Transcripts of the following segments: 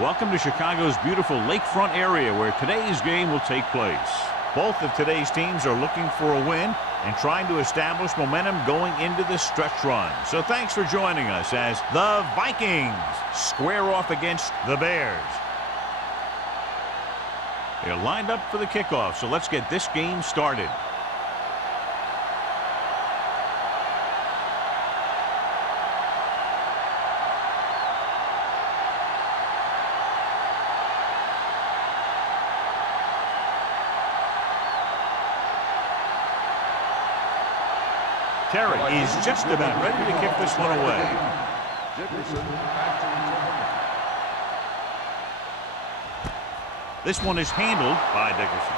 Welcome to Chicago's beautiful lakefront area where today's game will take place. Both of today's teams are looking for a win and trying to establish momentum going into this stretch run. So thanks for joining us as the Vikings square off against the Bears. They're lined up for the kickoff, so let's get this game started. Terry is just about ready to kick this one away. This one is handled by Dickerson.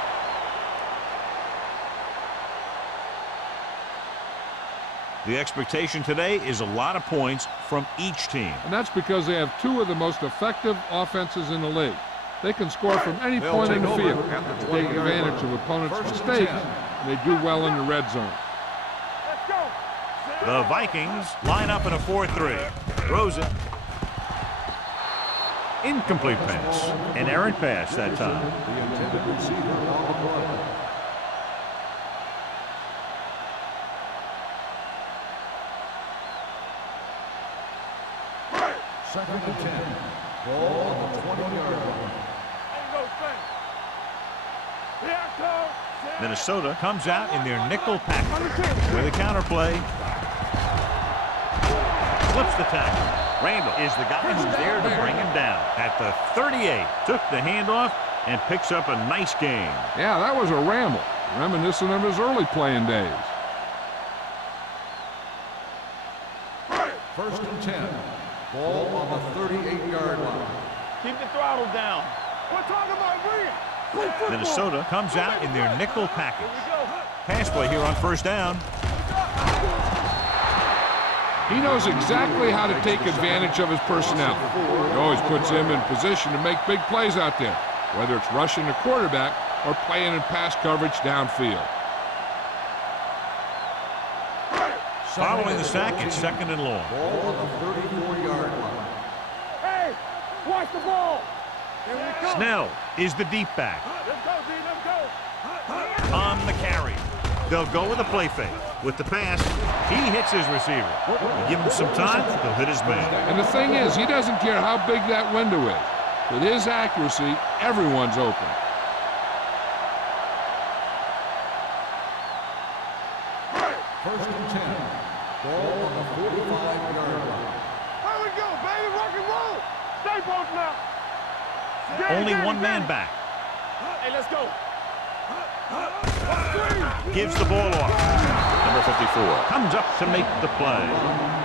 The expectation today is a lot of points from each team. And that's because they have two of the most effective offenses in the league. They can score from any point in the field, take advantage of opponents' mistakes, and they do well in the red zone. The Vikings line up in a 4-3. Throws it. Incomplete pass. An errant pass that time. The intended receiver on the play. Second and 10. Ball on the 20-yard line. Minnesota comes out in their nickel package with a counter play. Flips the tackle. Randall is the guy who's there to bring him down. At the 38, took the handoff and picks up a nice gain. Yeah, that was a ramble, reminiscent of his early playing days. First and 10. Ball on the 38-yard line. Keep the throttle down. We're talking about real. Minnesota comes out in their nickel package. Pass play here on first down. He knows exactly how to take advantage of his personnel. He always puts him in position to make big plays out there, whether it's rushing the quarterback or playing in pass coverage downfield. Following the sack, it's second and long. Ball on the 34-yard line. Hey, watch the ball. Snell is the deep back. Let's go, D, let's go. On the carry. They'll go with a play fake. With the pass, he hits his receiver. You give him some time, he'll hit his man. And the thing is, he doesn't care how big that window is. With his accuracy, everyone's open. First and 10. Ball on the 45-yard line. There we go, baby, rock and roll. Stay both now. Only one man back. Hey, let's go. Gives the ball off. Number 54 comes up to make the play.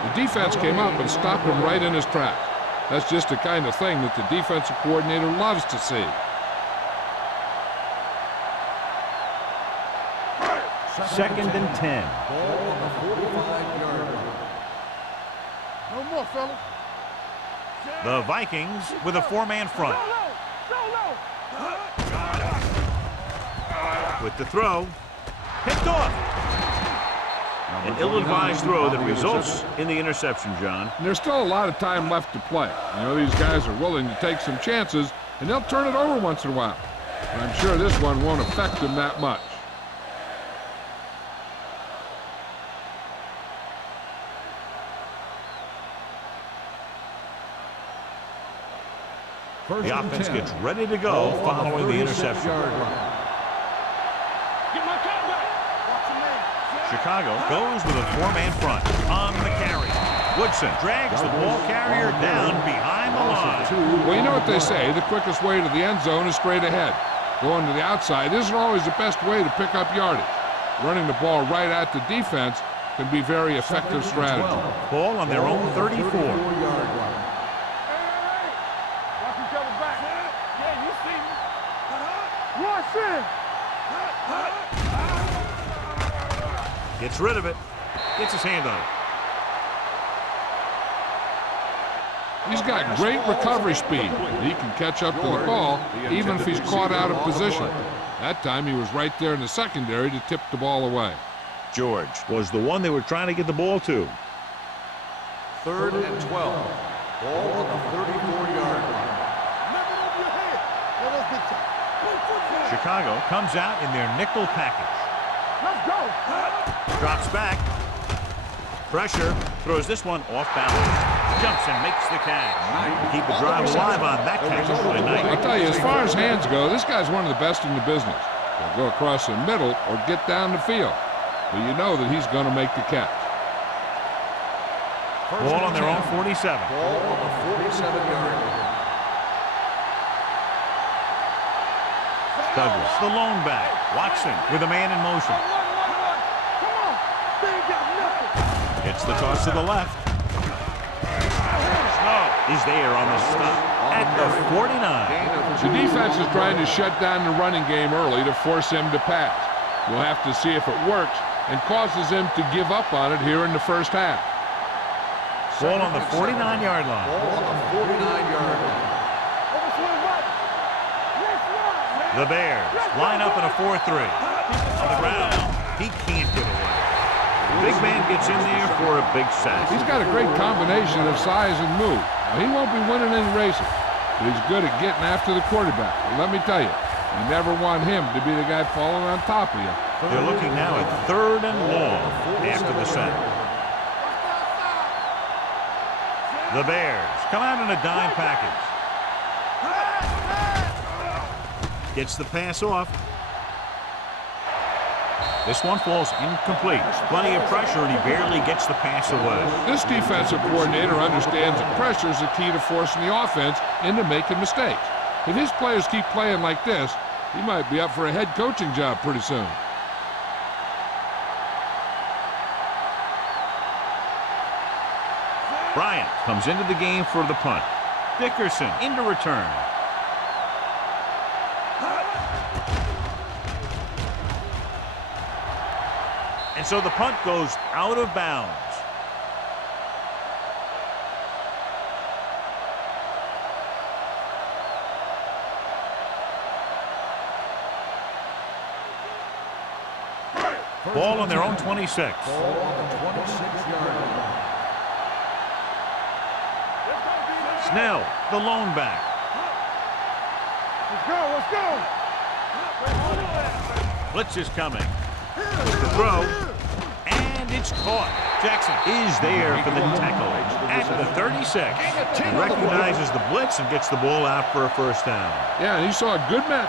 The defense came up and stopped him right in his tracks. That's just the kind of thing that the defensive coordinator loves to see. Second and 10. Ball on the 45-yard line. No more, fellas. The Vikings with a four-man front. With the throw, picked off. An ill-advised throw that results in the interception, John. And there's still a lot of time left to play. You know, these guys are willing to take some chances, and they'll turn it over once in a while. But I'm sure this one won't affect them that much. The offense gets ready to go following the interception. Chicago goes with a four-man front on the carry. Woodson drags the ball carrier down behind the line. Well, you know what they say, the quickest way to the end zone is straight ahead. Going to the outside isn't always the best way to pick up yardage. Running the ball right at the defense can be very effective strategy. Ball on their own 34. Gets rid of it. Gets his hand on it. He's got great recovery speed. He can catch up to the ball even if he's caught out of position. That time he was right there in the secondary to tip the ball away. George was the one they were trying to get the ball to. Third and 12. Ball on the 34-yard line. Chicago comes out in their nickel package. Let's go. Drops back. Pressure. Throws this one off balance. Jumps and makes the catch. Keep the drive alive on that catch by Knight. I'll tell you, as far as hands go, this guy's one of the best in the business. He'll go across the middle or get down the field. But you know that he's going to make the catch. Ball on their own 47. Ball on the 47-yard line. Douglas, the lone back. Watson with a man in motion. Come on. They ain't got nothing. Gets the toss to the left. Snow is there on the stop at the 49. The defense is trying to shut down the running game early to force him to pass. We'll have to see if it works and causes him to give up on it here in the first half. Ball on the 49-yard line. Ball on the 49-yard line. The Bears line up in a 4-3. On the ground, he can't get away. Big man gets in there for a big sack. He's got a great combination of size and move. Now, he won't be winning any races, but he's good at getting after the quarterback. And let me tell you, you never want him to be the guy falling on top of you. They're looking now at 3rd and long after the sack. The Bears come out in a dime package. Gets the pass off. This one falls incomplete. Plenty of pressure, and he barely gets the pass away. This defensive coordinator understands that pressure is the key to forcing the offense into making mistakes. If his players keep playing like this, he might be up for a head coaching job pretty soon. Bryant comes into the game for the punt. Dickerson into return. And so the punt goes out of bounds. Ball on their own 26. Ball on the 26-yard line. Snell, the lone back. Let's go. Blitz is coming. The throw, and it's caught. Jackson is there for the tackle at the 36. He recognizes the blitz and gets the ball out for a first down. Yeah, and he saw a good man.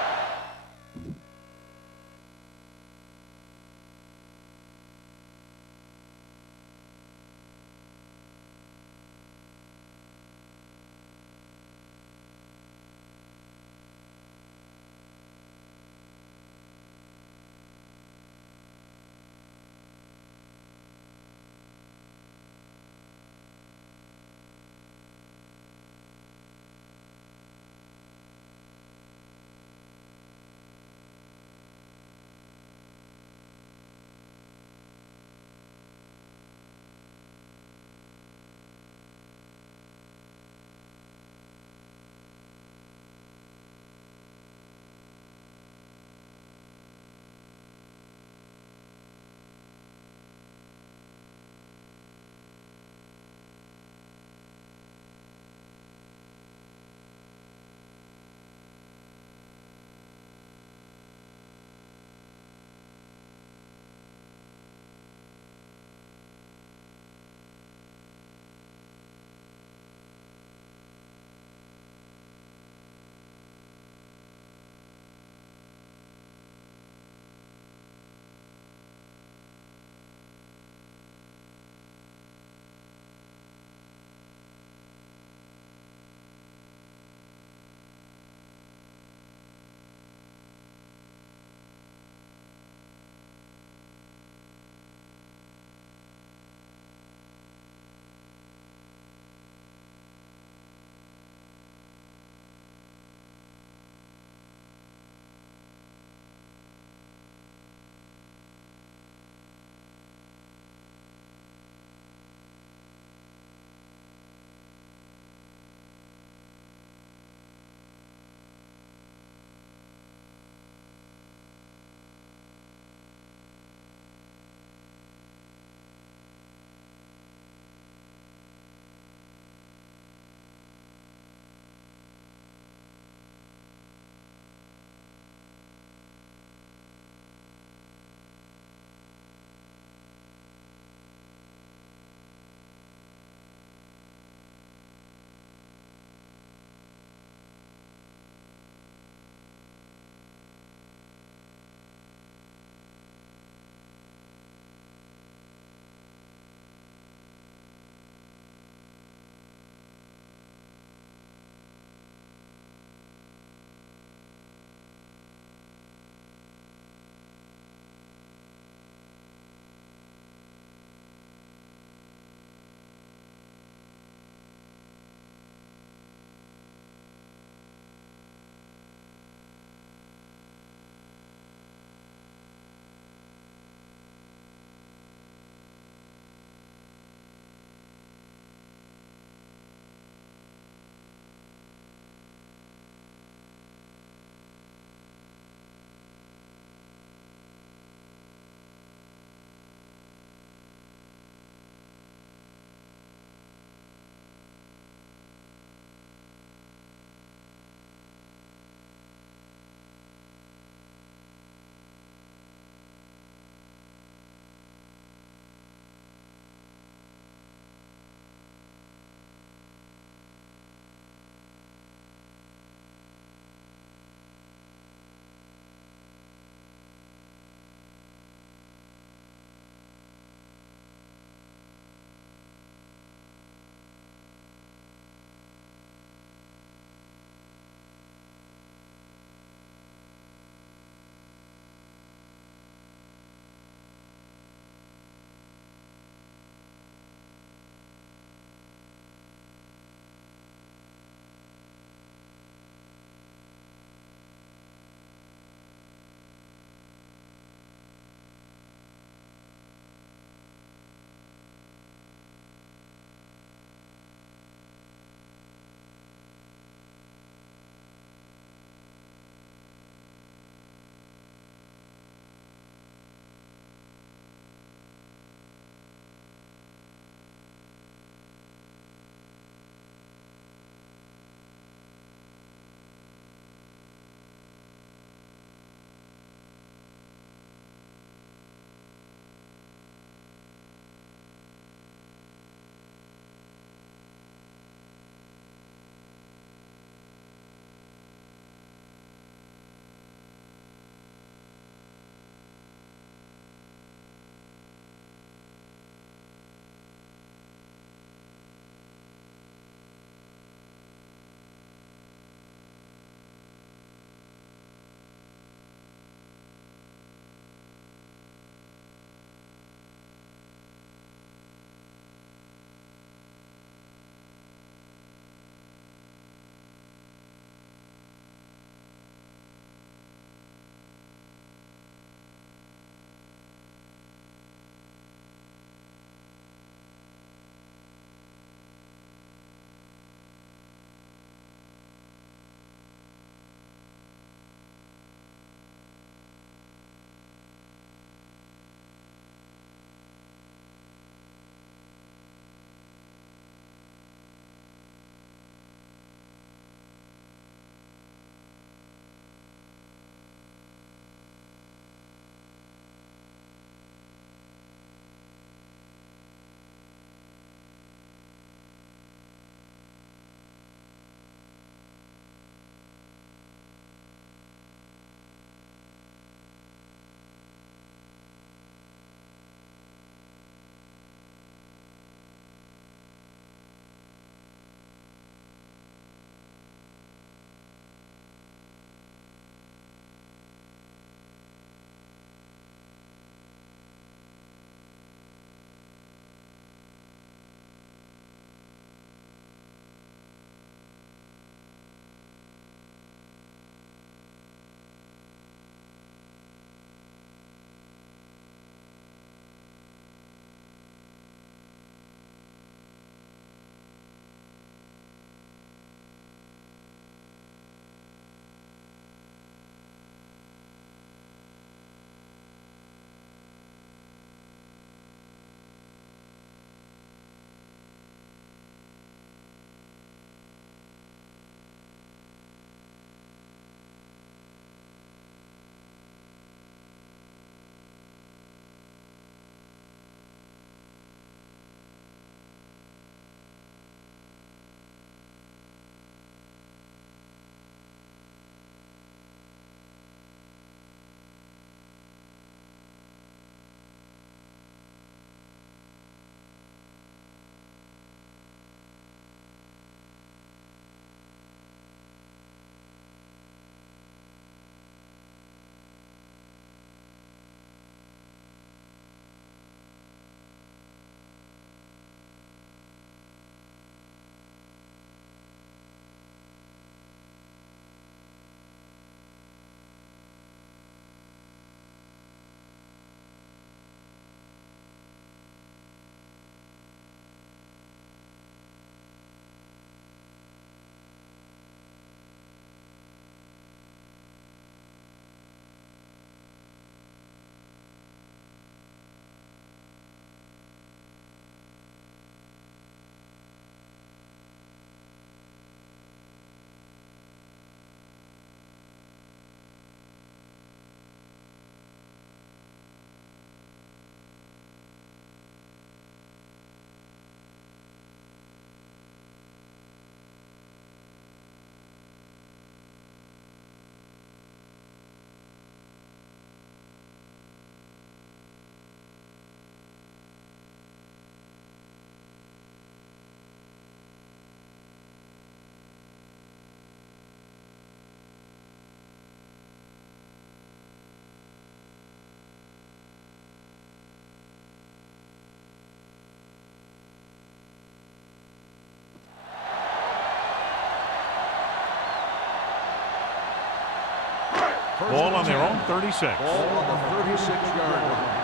Ball on their own 36. Ball on the 36-yard line.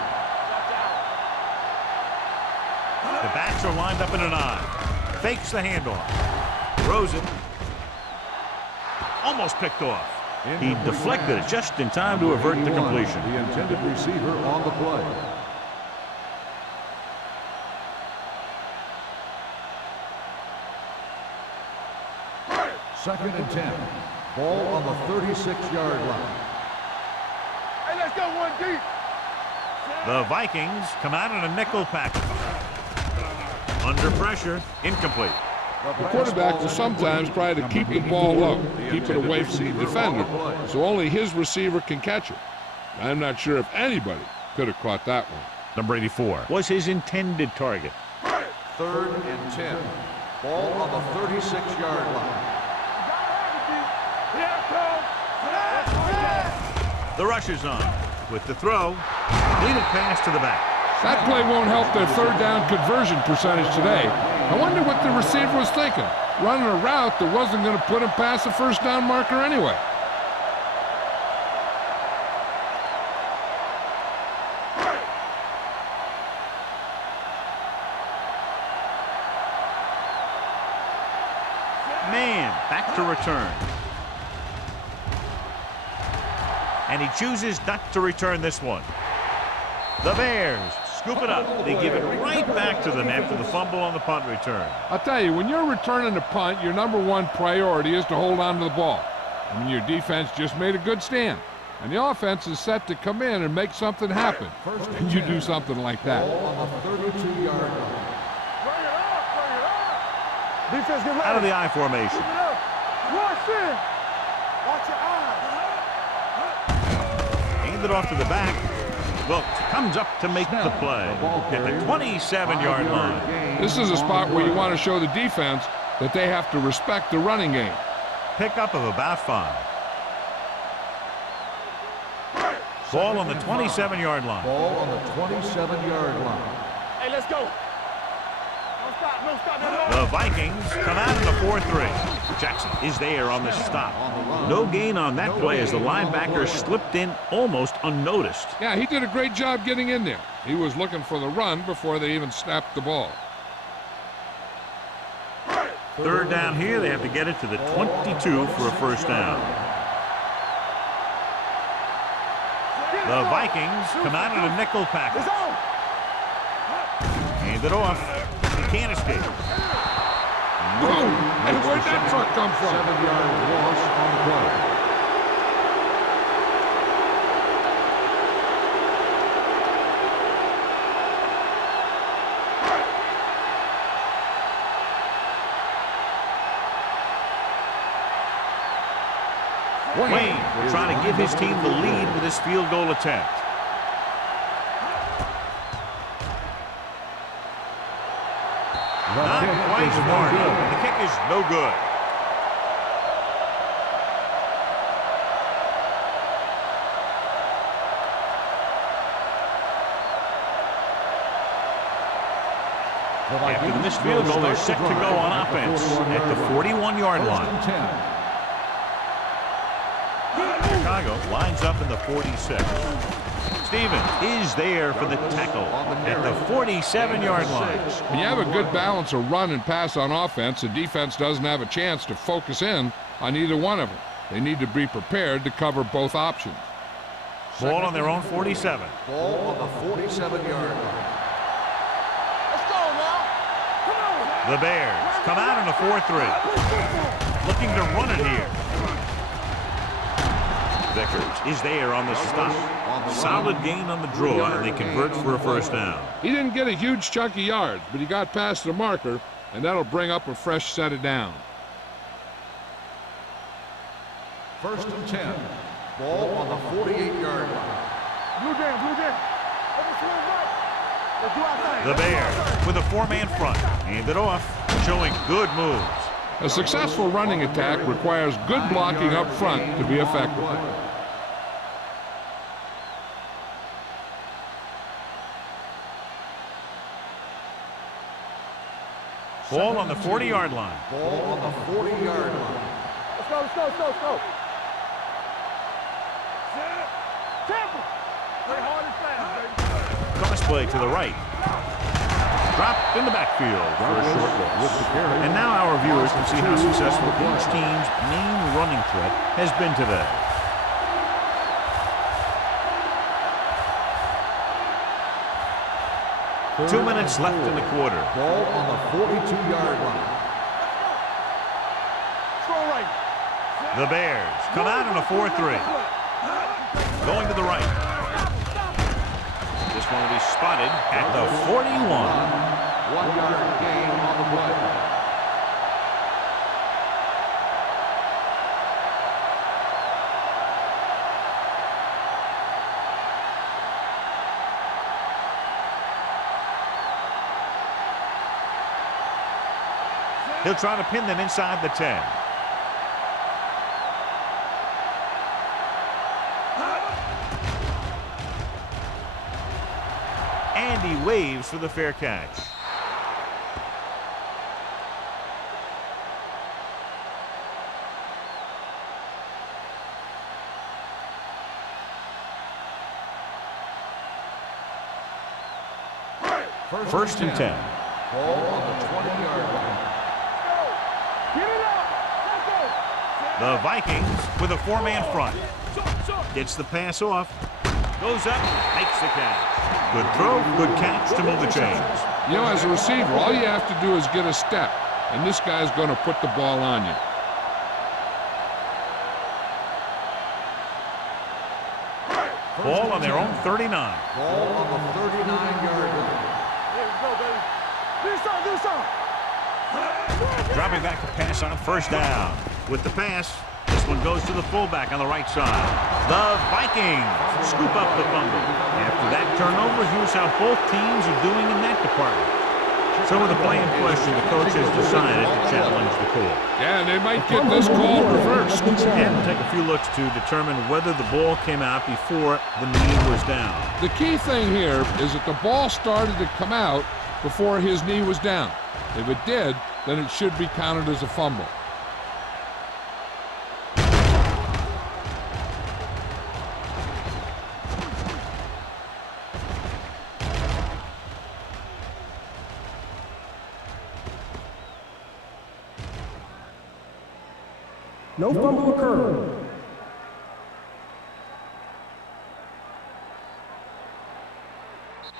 The backs are lined up in an I. Fakes the handoff. Throws it. Almost picked off. He deflected it just in time to avert the completion. The intended receiver on the play. Second and 10. Ball on the 36-yard line. Hey, let's go one deep. The Vikings come out in a nickel package. Under pressure, incomplete. The quarterback will sometimes try to keep the ball low, keep it away from the defender, so only his receiver can catch it. I'm not sure if anybody could have caught that one. Number 84 was his intended target. Third and 10. Ball on the 36-yard line. The rush is on. With the throw, completed pass to the back. That play won't help their third down conversion percentage today. I wonder what the receiver was thinking, running a route that wasn't going to put him past the first down marker anyway. Man, back to return. And he chooses not to return this one. The Bears scoop it up. They give it right back to them after the fumble on the punt return. I'll tell you, when you're returning a punt, your number one priority is to hold on to the ball. I mean, your defense just made a good stand, and the offense is set to come in and make something happen. And you do something like that. Ball on the 32-yard line. Bring it up, bring it up. Defense get ready. Out of the I formation. Keep it up. Rush in. Watch your eyes. Hand it off to the back. Wilkes comes up to make the play at the 27-yard line. This is a spot where you want to show the defense that they have to respect the running game. Pickup of about 5. Ball on the 27-yard line. Ball on the 27-yard line. Hey, let's go. No stop, no stop. No, The Vikings come out in the 4-3. Jackson is there on the stop. No gain on that play as the linebacker slipped in almost unnoticed. Yeah, he did a great job getting in there. He was looking for the run before they even snapped the ball. Third down here, they have to get it to the 22 for a first down. The Vikings come out in a nickel package. it's on. Hand it off. He can't escape. Hey, where'd that truck come from? 7-yard loss on the play. Wayne will try to give his team the lead with his field goal attempt. Not quite smart enough. The kick is no good. After the missed field goal, they're set to go on offense at the 41-yard line. Chicago lines up in the 46. Stevens is there for the tackle at the 47-yard line. When you have a good balance of run and pass on offense, the defense doesn't have a chance to focus in on either one of them. They need to be prepared to cover both options. Ball on their own 47. Ball on the 47-yard line. Let's go now. Come on. The Bears come out in a 4-3. Looking to run it here. Vickers is there on the stop. Solid gain on the draw, and they convert for a first down. He didn't get a huge chunk of yards, but he got past the marker, and that'll bring up a fresh set of downs. First and 10. Ball on the 48-yard line. Blue jam, blue jam. Let me swing right. Let's do our thing. The Bears with a 4-man front. Hand it off, showing good moves. A successful running attack requires good blocking up front to be effective. Ball on the 40-yard line. Ball on the 40-yard line. Let's go, let's go, let's go, let's go. Temple. Play hard and fast, baby. Cross play to the right. Dropped in the backfield for a short loss. And now our viewers can see how successful each team's main running threat has been today. Third 2 minutes and left in the quarter. Ball on the 42-yard line. Strong right. The Bears come out in a 4-3. Going to the right. This one will be spotted at the 41. 1 yard gain on the play. He'll try to pin them inside the 10. And he waves for the fair catch. First and 10. Ball on the 20-yard line. Get it up. Let's go. The Vikings with a 4-man front. Gets the pass off. Goes up, makes the catch. Good throw, good catch to move the chains. You know, as a receiver, all you have to do is get a step, and this guy's going to put the ball on you. Ball on their own 39. Ball on the 39-yard line. Here we go, baby. Do something, do something. Dropping back to pass on first down. With the pass, this one goes to the fullback on the right side. The Vikings scoop up the fumble. After that turnover, here's how both teams are doing in that department. So with the play in question, the coach has decided to challenge the call. Yeah, they might get this call reversed. And take a few looks to determine whether the ball came out before the knee was down. The key thing here is that the ball started to come out before his knee was down. If it did, then it should be counted as a fumble. No fumble occurred.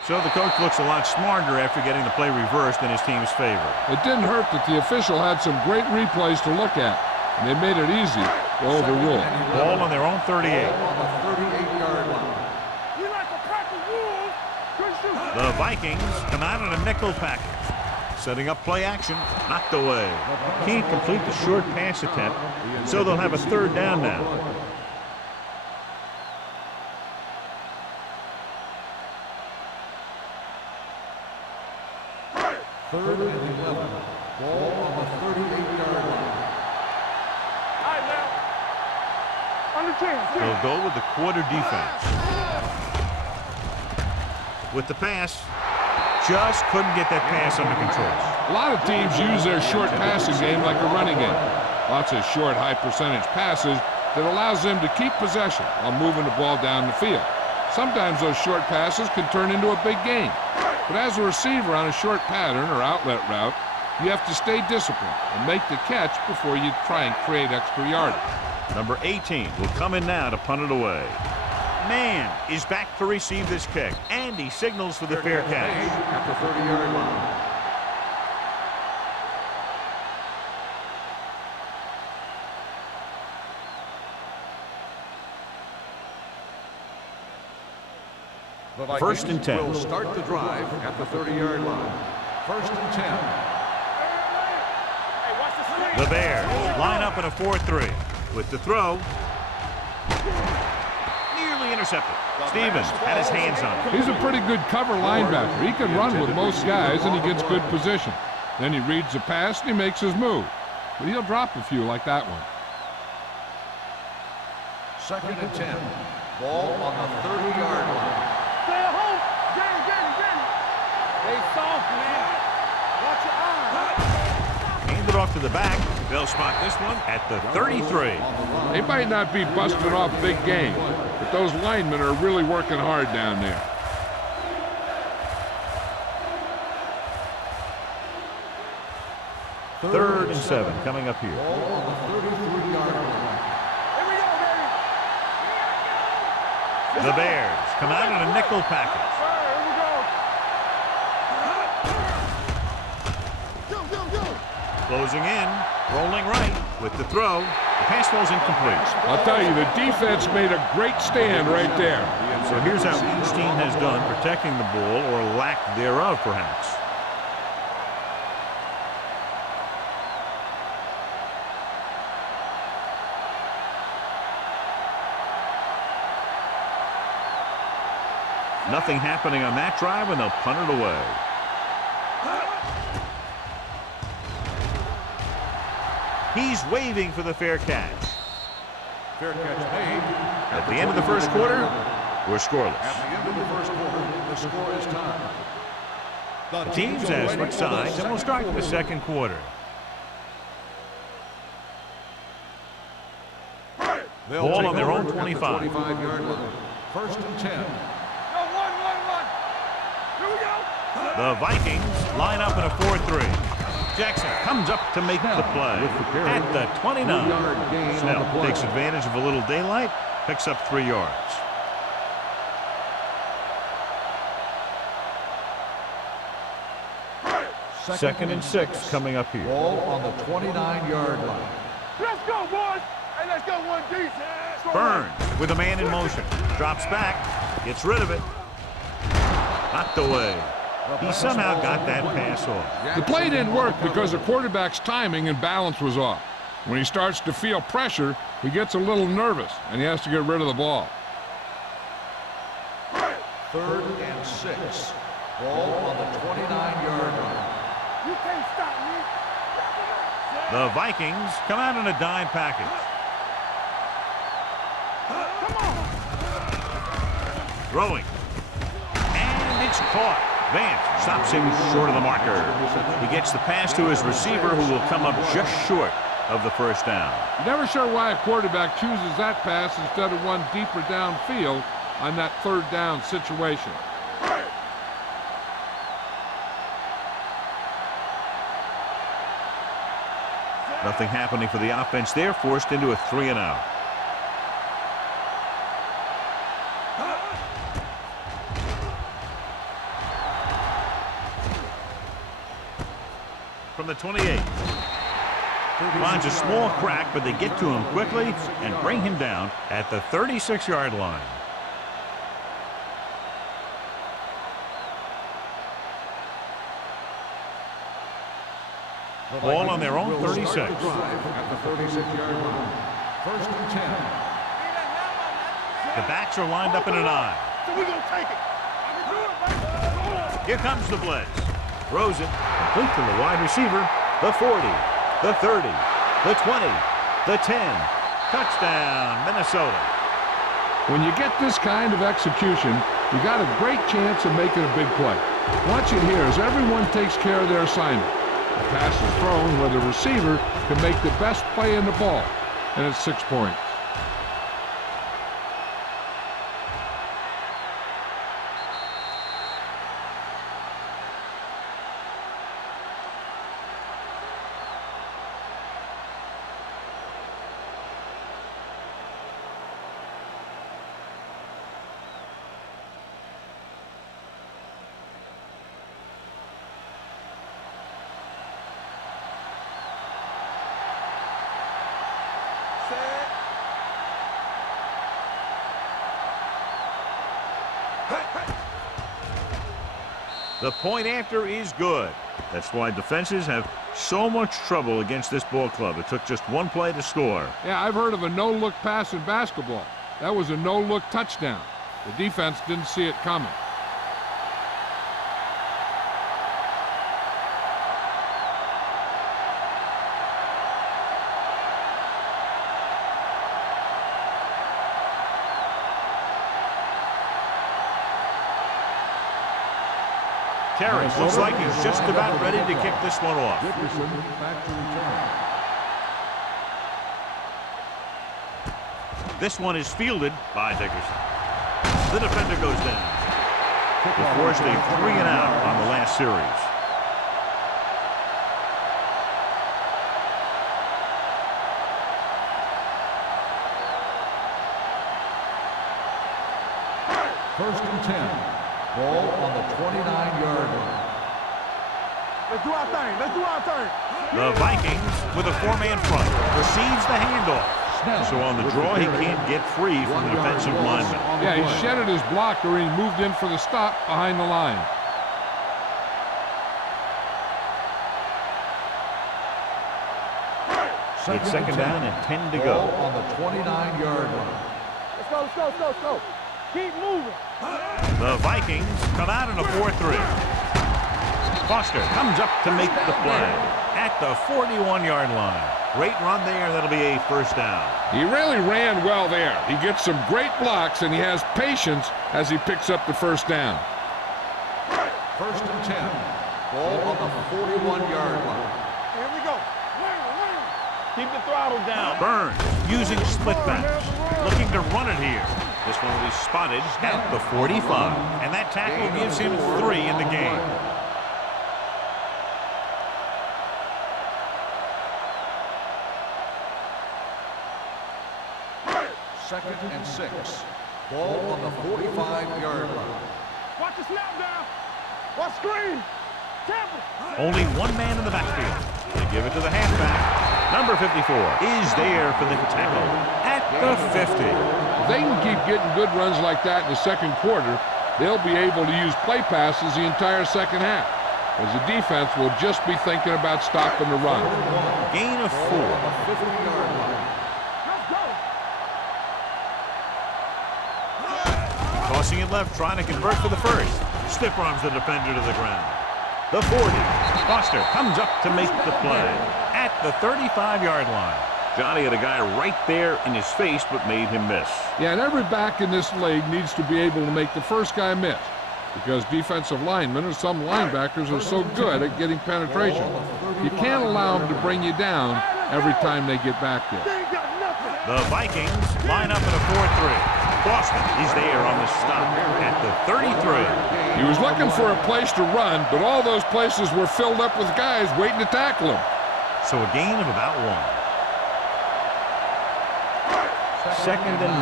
So the coach looks a lot smarter after getting the play reversed in his team's favor. It didn't hurt that the official had some great replays to look at, and they made it easy to overrule. Ball on their own 38. Ball on the 38-yard line. You like to practice rules. Good shoot. The Vikings come out in a nickel package. Setting up play action, knocked away. Can't complete the short pass attempt, so they'll have a third down now. Third and 11. Ball on the 38-yard line. All right, now. On the 10. They'll go with the quarter defense. With the pass, just couldn't get that pass under control. A lot of teams use their short passing game like a running game. Lots of short, high-percentage passes that allows them to keep possession while moving the ball down the field. Sometimes those short passes can turn into a big game. But as a receiver on a short pattern or outlet route, you have to stay disciplined and make the catch before you try and create extra yardage. Number 18 will come in now to punt it away. Man is back to receive this kick, and he signals for the fair catch. At the 30-yard line. The Vikings First and 10. will start the drive at the 30-yard line. First and 10. Hey, watch the screen. The Bears line up in a 4-3. With the throw, nearly intercepted. Stevens had his hands on it. He's a pretty good cover linebacker. He can run with most guys, and he gets good position. Then he reads the pass, and he makes his move. But he'll drop a few like that one. Second and 10. Ball on the 30-yard line. Stay at home. Get it. Stay soft, man. Watch your eyes. Hand it off to the back. They'll spot this one at the 33. They might not be busting off big game, but but those linemen are really working hard down there. Third and 7 coming up here. Ball on the 33-yard line. Here we go, baby. The Bears come out in a nickel package. Closing in, rolling right with the throw. The pass ball's incomplete. I'll tell you, the defense made a great stand right there. So here's how each team has done protecting the ball, or lack thereof, perhaps. Nothing happening on that drive, and they'll punt it away. He's waving for the fair catch. Fair catch made. At the end of the first quarter, we're scoreless. At the end of the first quarter, the score is tied. The teams have switched sides, and we'll start the second quarter. Ball on their own 25. 25-yard line. First and 10. Run. Here we go. The Vikings line up in a 4-3. Jackson comes up to make the play at the 29. 3-yard gain on the Snell play. takes advantage of a little daylight, picks up 3 yards. Second and 6 coming up here. Ball on the 29-yard line. Let's go, boys. Hey, let's go, 1D. Burns with a man in motion. Drops back, gets rid of it. Knocked away. He somehow got that pass off. The play didn't work because the quarterback's timing and balance was off. When he starts to feel pressure, he gets a little nervous, and he has to get rid of the ball. Third and 6. Ball on the 29-yard line. You can't stop me. The Vikings come out in a dime package. Throwing. And it's caught. Vance stops him short of the marker. He gets the pass to his receiver, who will come up just short of the first down. Never sure why a quarterback chooses that pass instead of one deeper downfield on that third down situation. Nothing happening for the offense there, forced into a 3-and-out. From the 28. Finds a small crack, but they get to him quickly and bring him down at the 36-yard line. Ball on their own 36. At the 36-yard line. First and 10. The backs are lined up in an I. So we're going to take it. Here comes the blitz. Throws it, complete to the wide receiver. The 40, the 30, the 20, the 10. Touchdown, Minnesota. When you get this kind of execution, you got a great chance of making a big play. Watch it here as everyone takes care of their assignment. The pass is thrown where the receiver can make the best play in the ball, and it's 6 points. The point after is good. That's why defenses have so much trouble against this ball club. It took just one play to score. Yeah, I've heard of a no-look pass in basketball. That was a no-look touchdown. The defense didn't see it coming. Terry looks like he's just about ready to kick this one off. Dickerson back to return. This one is fielded by Dickerson. The defender goes down. It forced a 3-and-out on the last series. First and 10. Ball on the 29-yard line. Let's do our thing. Let's do our thing. The Vikings, with a 4-man front, receives the handoff. So on the draw, he can't get free from the defensive lineman. Yeah, he shedded his blocker and he moved in for the stop behind the line. It's second down and 10 to Ball go. on the 29-yard line. Let's go, let's go, let's go, let's go. Keep moving. The Vikings come out in a 4-3. Foster comes up to make the play at the 41-yard line. Great run there. That'll be a first down. He really ran well there. He gets some great blocks and he has patience as he picks up the first down. First and 10. Ball on the 41-yard line. Here we go. Keep the throttle down. Burns using split backs, looking to run it here. This one will be spotted at the 45, and that tackle gives him 3 in the game. Second and 6. Ball on the 45-yard line. Watch the snap down. Watch screen. Tampa. Only one man in the backfield. They give it to the halfback. Number 54 is there for the tackle at the 50. If they can keep getting good runs like that in the second quarter, they'll be able to use play passes the entire second half, as the defense will just be thinking about stopping the run. Gain of 4. 50-yard line. Let's go. Tossing it left, trying to convert for the first. Stiff arms the defender to the ground. The 40. Foster comes up to make the play at the 35-yard line. Johnny had a guy right there in his face, but made him miss. Yeah, and every back in this league needs to be able to make the first guy miss, because defensive linemen or some linebackers are so good at getting penetration. You can't allow them to bring you down every time they get back there. They ain't got nothing. The Vikings line up in a 4-3. Boston is there on the stop at the 33. He was looking for a place to run, but all those places were filled up with guys waiting to tackle him. So a gain of about 1. Second and 9.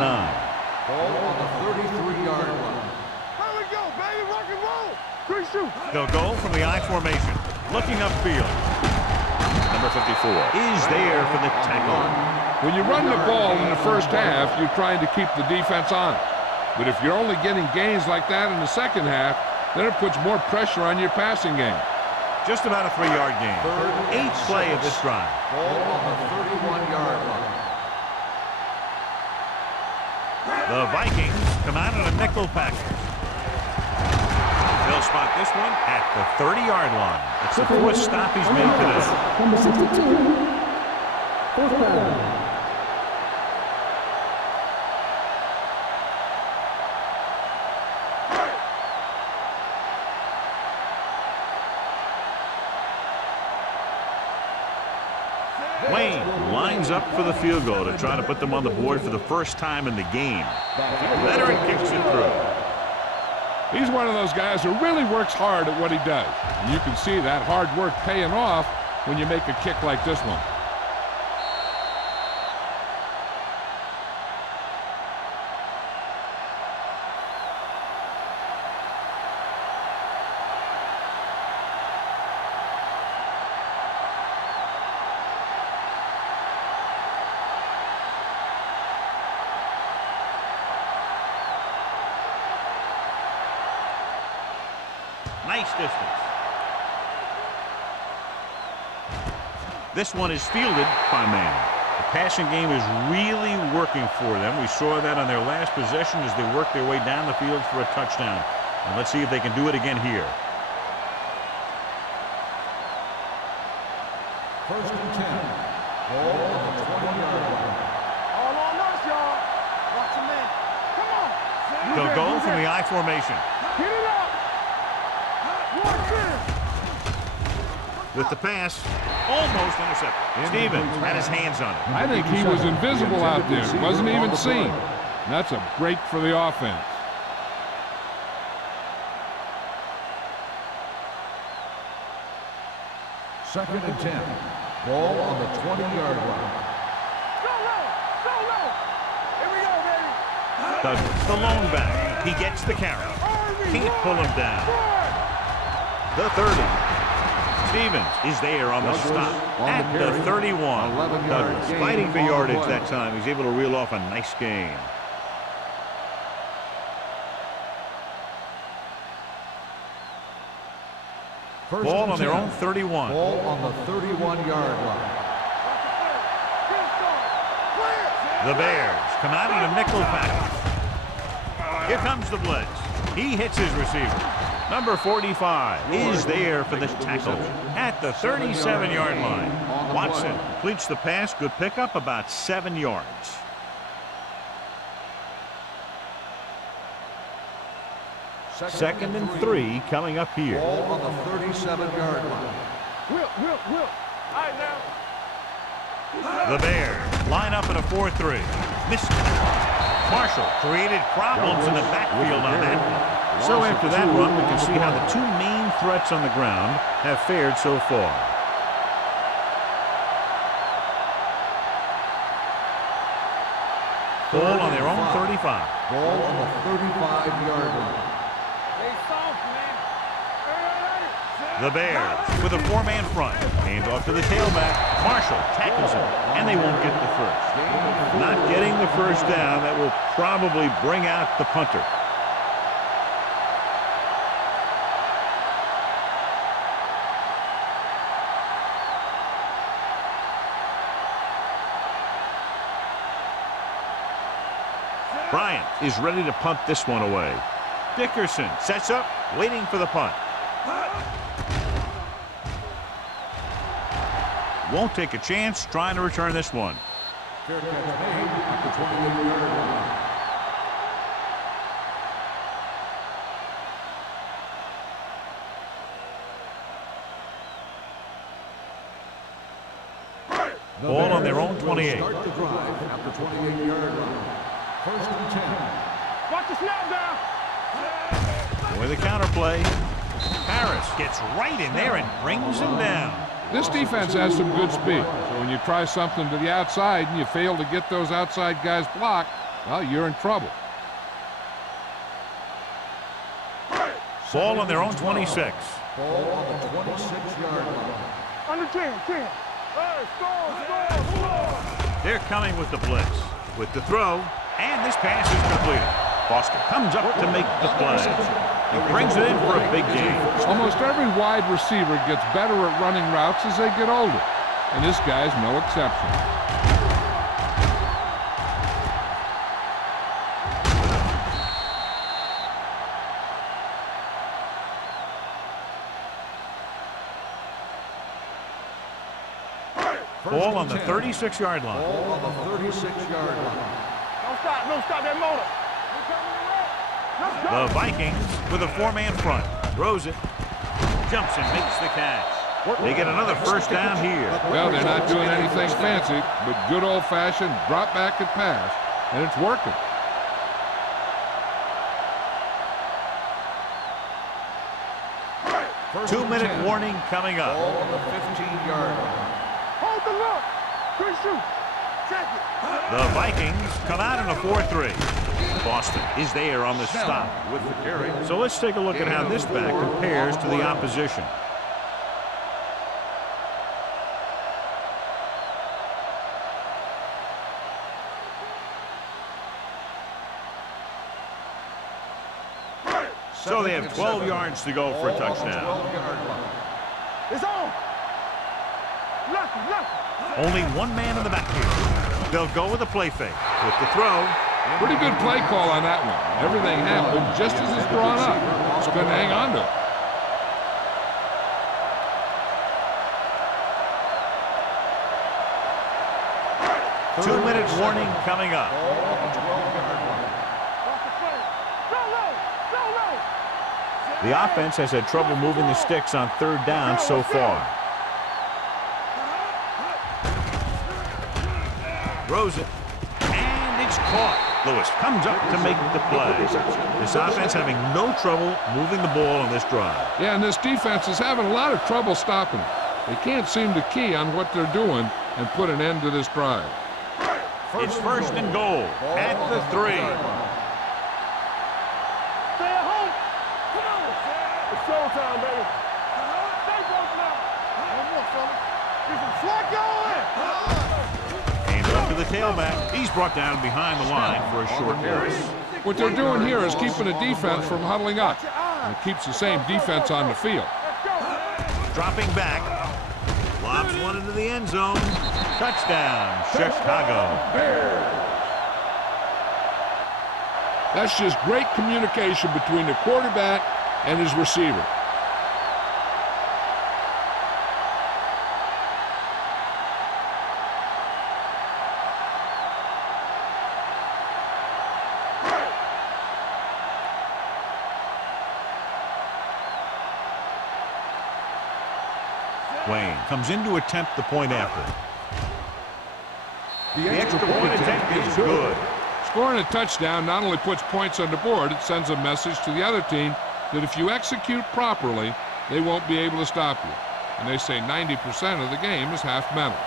Ball on the 33-yard line. Here we go, baby. Rock and roll. 3 shoot. They'll go from the I formation, looking upfield. Number 54 is there for the tackle. When you run the ball in the first half, you're trying to keep the defense on it. But if you're only getting gains like that in the second half, then it puts more pressure on your passing game. Just about a 3-yard gain. 8th play of this drive. Ball on the 31-yard line. The Vikings come out in a nickel package. They'll spot this one at the 30-yard line. It's the 4th stop he's made today. Number 62. Fourth down. Wayne lines up for the field goal to try to put them on the board for the first time in the game. Veteran kicks it through. He's one of those guys who really works hard at what he does. And you can see that hard work paying off when you make a kick like this one. Nice distance. This one is fielded by Manning. The passing game is really working for them. We saw that on their last possession as they worked their way down the field for a touchdown. And let's see if they can do it again here. First and 10. Ball on the 20-yard line. All on us, y'all. Watch your man. Come on. They'll go from the I formation. Get it up. Watch this. With the pass, almost intercepted. Stevens had his hands on it. I think he was invisible out there. Wasn't even seen. And that's a break for the offense. Second and 10. Ball on the 20-yard line. Here we go, baby. Douglas, the lone back. He gets the carry. Can't pull him down. The 30. Stevens is there on the stop at the 31. Douglas fighting for yardage that time. He's able to reel off a nice gain. Ball on their own 31. Ball on the 31-yard line. The Bears come out in a nickel package. Here comes the blitz. He hits his receiver. Number 45 is there for the tackle at the 37-yard line. Watson completes the pass. Good pickup, about 7 yards. Second and 3 coming up here. Ball on the 37-yard line. Whip. All right, now. The Bears line up in a 4-3. Missed it. Marshall created problems in the backfield on that one. So after that run, we can see how the two main threats on the ground have fared so far. Ball on their own 35. Ball on the 35-yard line. They soft, man. The Bears with a 4-man front. Hand off to the tailback. Marshall tackles him, and they won't get the first. Not getting the first down, that will probably bring out the punter. Bryant is ready to punt this one away. Dickerson sets up, waiting for the punt. Won't take a chance trying to return this one. Fair catch made at the 28-yard line. Ball on their own 28. Start the drive at the 28-yard line. First and 10. Watch the snap down. With a counter play. Harris gets right in there and brings him down. This defense has some good speed. So when you try something to the outside and you fail to get those outside guys blocked, well, you're in trouble. Ball on their own 26. Ball on the 26-yard line. Under 10. Hey, score. They're coming with the blitz. With the throw, and this pass is completed. Foster comes up to make the play. He brings it in for a big gain. Almost every wide receiver gets better at running routes as they get older, and this guy's no exception. Ball on the 36-yard line. Ball on the 36-yard line. Don't stop that motor. The Vikings with a 4-man front. Throws it. Jumps and makes the catch. They get another first down here. Well, they're not doing anything fancy, but good old-fashioned drop back and pass, and it's working. Two-minute warning coming up. Ball on the 15-yard line. Hold the look. Good shoot. Check it. The Vikings come out in a 4-3. Boston is there on the stop with the carry. So let's take a look at how this back compares to the opposition. So they have 12 yards to go for a touchdown. It's on. Lucky. Only one man in the backfield. They'll go with a play fake. With the throw. Pretty good play call on that one. Everything happened just as it's drawn up. Just couldn't hang on to it. Two-minute warning coming up. The offense has had trouble moving the sticks on third down so far. Throws it. And it's caught. Lewis comes up to make the play. This offense having no trouble moving the ball on this drive. Yeah, and this defense is having a lot of trouble stopping it. They can't seem to key on what they're doing and put an end to this drive. It's first and goal at the 3. Stay at home. Come on. It's showtime, baby. Stay broke now. One more, fella. Get some slack going. Aimed up to the tailback. He's brought down behind the line for a short pass. What they're doing here is keeping the defense from huddling up. And it keeps the same defense on the field. Dropping back. Lobs one into the end zone. Touchdown, Chicago. That's just great communication between the quarterback and his receiver. Wayne comes in to attempt the point after. The extra point attempt is good. Scoring a touchdown not only puts points on the board, it sends a message to the other team that if you execute properly, they won't be able to stop you. And they say 90% of the game is half mental.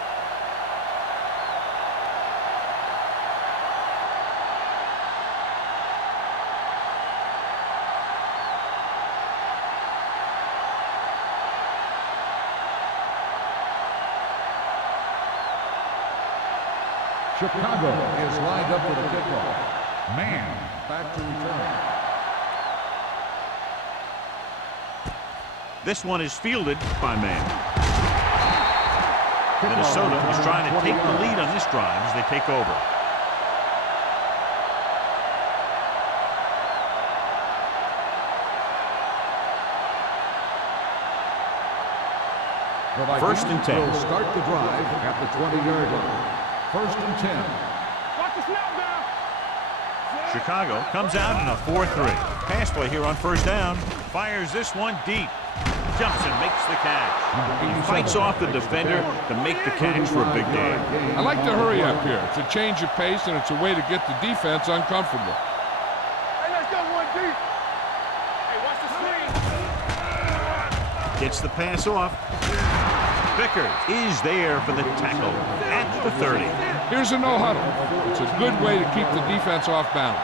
Chicago is lined up for the kickoff. Man back to return. This one is fielded by Man. Minnesota is trying to take the lead on this drive as they take over. First and 10. Will start the drive at the 20-yard line. First and 10. Watch the snap down. Chicago comes out in a 4-3. Pass play here on first down. Fires this one deep. Jumps and makes the catch. He fights off the defender to make the catch for a big gain. I like the hurry up here. It's a change of pace, and it's a way to get the defense uncomfortable. Hey, let's go one deep. Hey, watch the screen. Gets the pass off. Vickers is there for the tackle at the 30. Here's a no huddle. It's a good way to keep the defense off balance.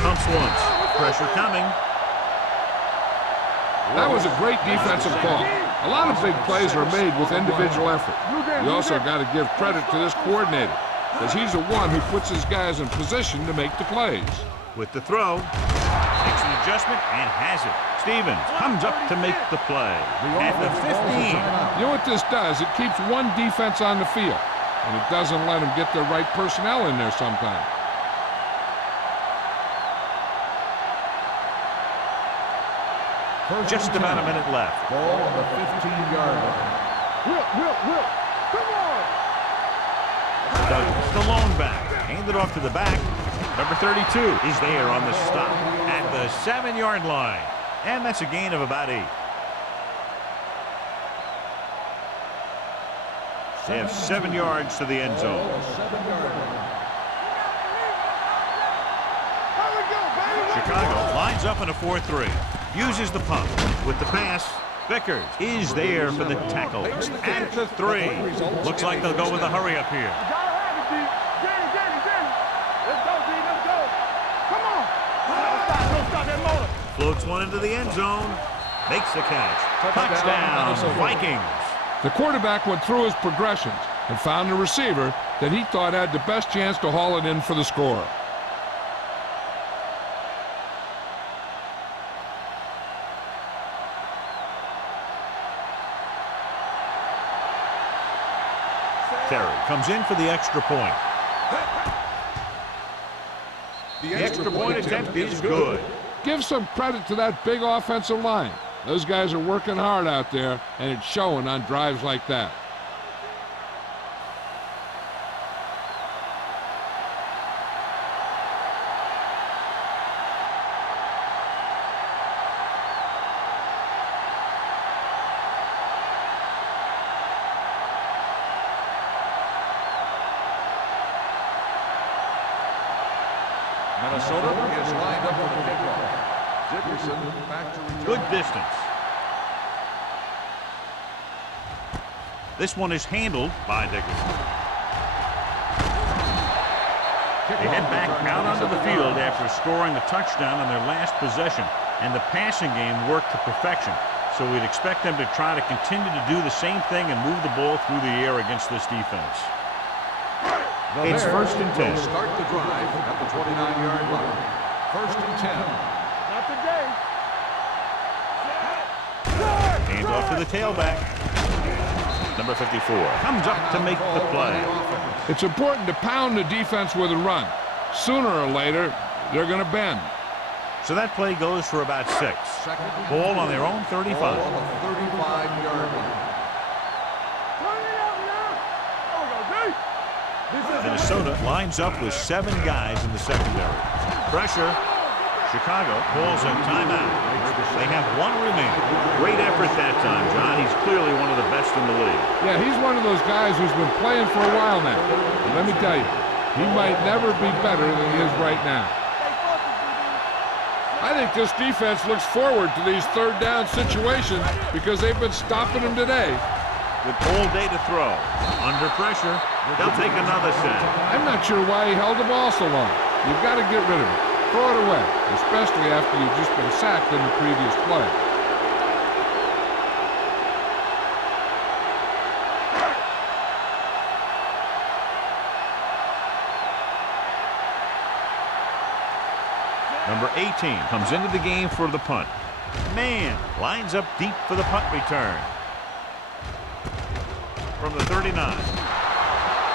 Pumps once. Pressure coming. That was a great defensive call. A lot of big plays are made with individual effort. You also got to give credit to this coordinator, because he's the one who puts his guys in position to make the plays. With the throw, makes an adjustment and has it. Stevens comes up to make the play at the 15. You know what this does? It keeps one defense on the field, and it doesn't let them get the right personnel in there sometimes. Just about a minute left. Ball on the 15-yard line. Will. Come on. Douglas, the lone back. Hand it off to the back. Number 32 is there on the stop at the 7-yard line. And that's a gain of about 8. They have 7 yards to the end zone. Chicago lines up in a 4-3. Uses the pump. With the pass, Vickers is there for the tackle at the 3. Looks like they'll go with a hurry up here. Floats one into the end zone. Makes the catch. Touchdown, Vikings. The quarterback went through his progressions and found a receiver that he thought had the best chance to haul it in for the score. Terry comes in for the extra point. The extra point attempt is good. Give some credit to that big offensive line. Those guys are working hard out there, and it's showing on drives like that. Minnesota is lined up for the kickoff. Dickerson back to return. Good distance. This one is handled by Dickerson. They head back out onto the field after scoring the touchdown on their last possession, and the passing game worked to perfection. So we'd expect them to try to continue to do the same thing and move the ball through the air against this defense. It's first and 10. Start the drive at the 29-yard line. First and 10. Not today. Hands off to the tailback. Number 54 comes up to make the play. It's important to pound the defense with a run. Sooner or later, they're going to bend. So that play goes for about 6. Ball on their own 35. Ball on the 35-yard line. Minnesota lines up with 7 guys in the secondary. Pressure. Chicago calls a timeout. They have 1 remaining. Great effort that time, John. He's clearly one of the best in the league. Yeah, he's one of those guys who's been playing for a while now. And let me tell you, he might never be better than he is right now. I think this defense looks forward to these third down situations because they've been stopping them today. With all day to throw. Under pressure. They'll take another set. I'm not sure why he held the ball so long. You've got to get rid of it. Throw it away, especially after you've just been sacked in the previous play. Number 18 comes into the game for the punt. Man lines up deep for the punt return. From the 39.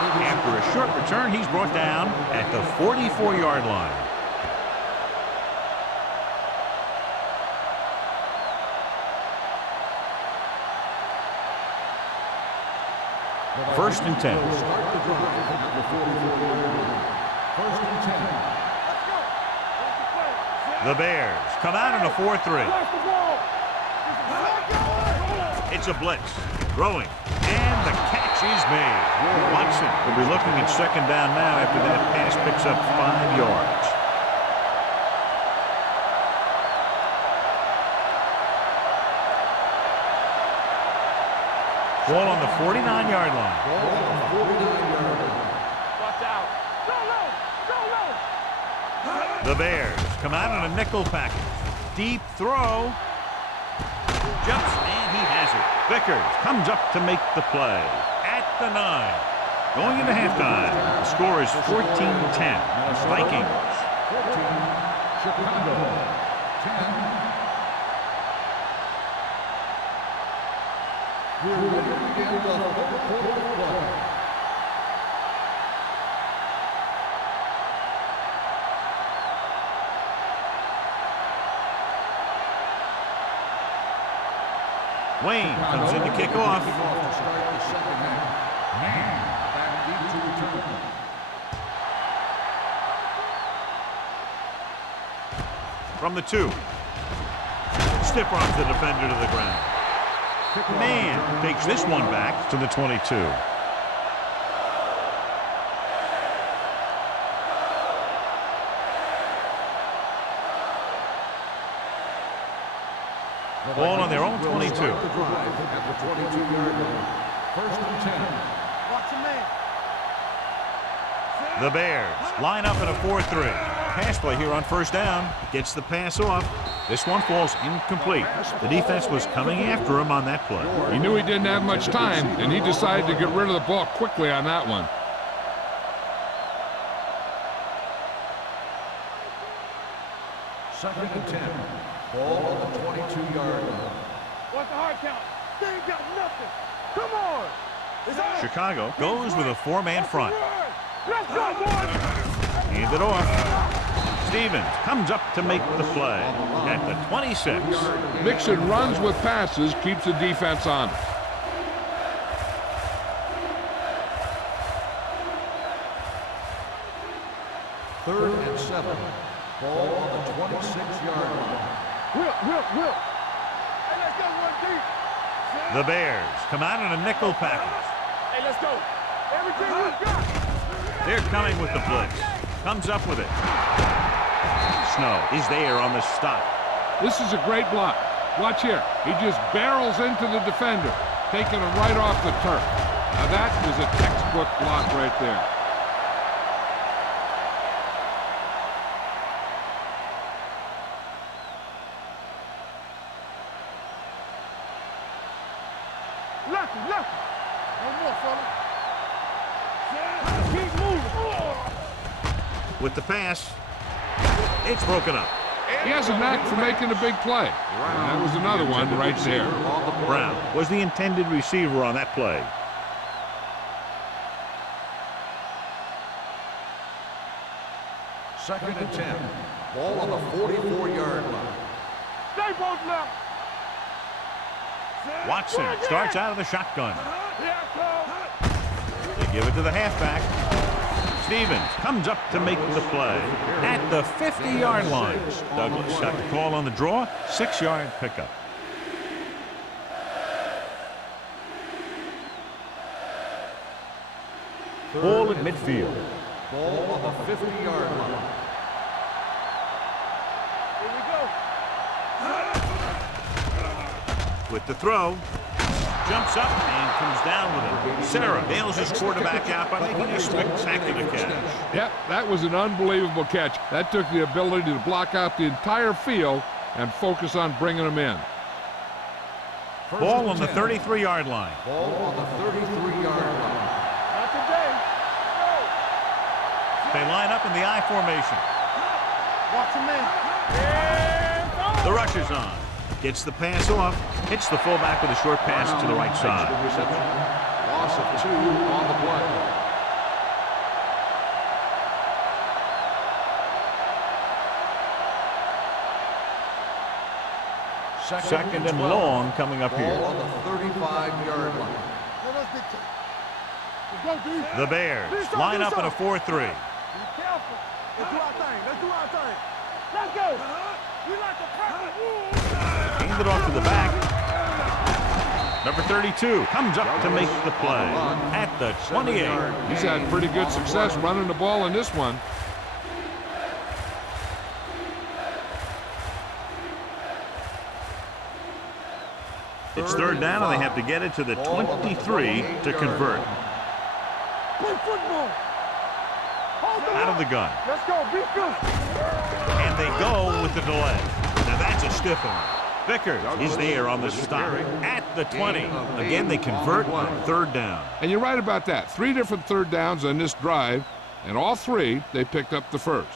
After a short return, he's brought down at the 44-yard line. First and 10. Start the drive at the 44-yard line. First and 10. The Bears come out in a 4-3. It's a blitz. Throwing. And the catch is made. Watson will be looking at second down now after that pass picks up 5 yards. Ball on the 49-yard line. Ball on the 49-yard line. Watch out. Go low. Go low. The Bears come out in a nickel package. Deep throw. Jumps, and he has it. Vickers comes up to make the play. At the 9. Going into halftime, the score is 14-10. Vikings. 14, Chicago. 10. We're ready to begin the fourth quarter. Wayne comes in to kick off. To start the second half. Back deep to return. From the 2. Stiff arms the defender to the ground. Man takes this one back to the 22. Ball on their own 22. Start the drive at the 22-yard line. First and 10. Watch your man. The Bears line up in a 4-3. Pass play here on first down. Gets the pass off. This one falls incomplete. The defense was coming after him on that play. He knew he didn't have much time, and he decided to get rid of the ball quickly on that one. Second and 10. Ball on the 22-yard line. What's the hard count? They ain't got nothing. Come on. Chicago goes with a 4-man front. Let's go, boys. Hand it off. Stevens comes up to make the play at the 26. Mixing runs with passes keeps the defense on. Third and 7. Ball on the 26-yard line. Will. Hey, let's go one deep. The Bears come out in a nickel package. Hey, let's go. Everything you got. They're coming with the blitz. Comes up with it. Snow is there on the stop. This is a great block. Watch here. He just barrels into the defender, taking him right off the turf. Now that is a textbook block right there. Lefty, lefty. One more, fella. Keep moving. With the pass, it's broken up. He has a knack for making a big play. And that was another one right there. Brown was the intended receiver on that play. Second and 10. Ball on the 44-yard line. Stay both left. Watson starts out of the shotgun. Here I come. They give it to the halfback. Stevens comes up to make the play at the 50-yard line. Douglas got the call on the draw, 6-yard pickup. Ball at midfield. Ball on the 50-yard line. Here we go. With the throw, jumps up and comes down with it. Sarah bails his quarterback out by making a spectacular catch. Yep, that was an unbelievable catch. That took the ability to block out the entire field and focus on bringing them in. Ball on the 33-yard line. Ball on the 33-yard line. Not today. They line up in the I formation. Watch him in. The rush is on. Gets the pass off. Hits the fullback with a short pass to the right side. Reception. Loss of 2 on the play. Second and long coming up Ball here. on the 35-yard line. Let's go, D. The Bears line up in a 4-3. Be careful. Let's do our thing. Let's do our thing. Let's go. We like the purple. Hand it off to the back. Number 32 comes up to make the play at the 28. He's had pretty good success running the ball in this one. It's third down, and they have to get it to the 23 to convert. Play football. Hold the Out of the gun. Let's go. Be good. And they go with the delay. Now that's a stiff one. Vickers is there on the stop at the 20. Again, they convert on third down. And you're right about that. 3 different third downs on this drive, and all 3, they picked up the first.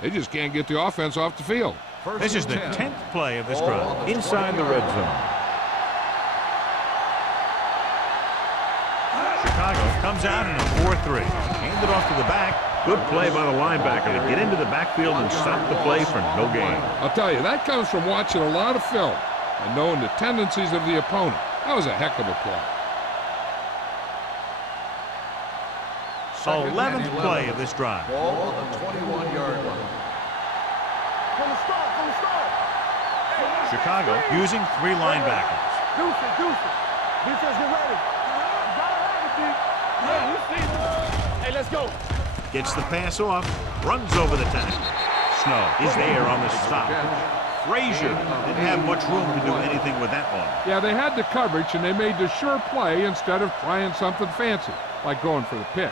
They just can't get the offense off the field. This is the 10th play of this drive inside the red zone. Chicago comes out in a 4-3. Handed off to the back. Good play by the linebacker to get into the backfield and stop the play for no gain. I'll tell you, that comes from watching a lot of film and knowing the tendencies of the opponent. That was a heck of a play. 11th play of this drive. Ball on the 21-yard line. From the start. From the start. Chicago using 3 linebackers. Deuce it. Deuce it. Defense, get ready. Gotta have it, D. Hey, you see it. Hey, let's go. Gets the pass off, runs over the tackle. Snow is there on the stop. Frazier didn't have much room to do anything with that one. Yeah, they had the coverage, and they made the sure play instead of trying something fancy, like going for the pick.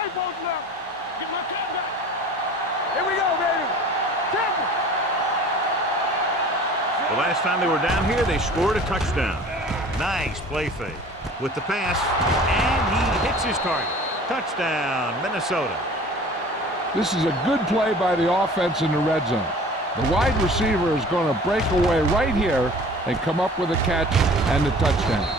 They both left. Get my cat back. Here we go, baby. Temple. The last time they were down here, they scored a touchdown. Nice play fake with the pass, and he hits his target. Touchdown, Minnesota. This is a good play by the offense in the red zone. The wide receiver is going to break away right here and come up with a catch and the touchdown.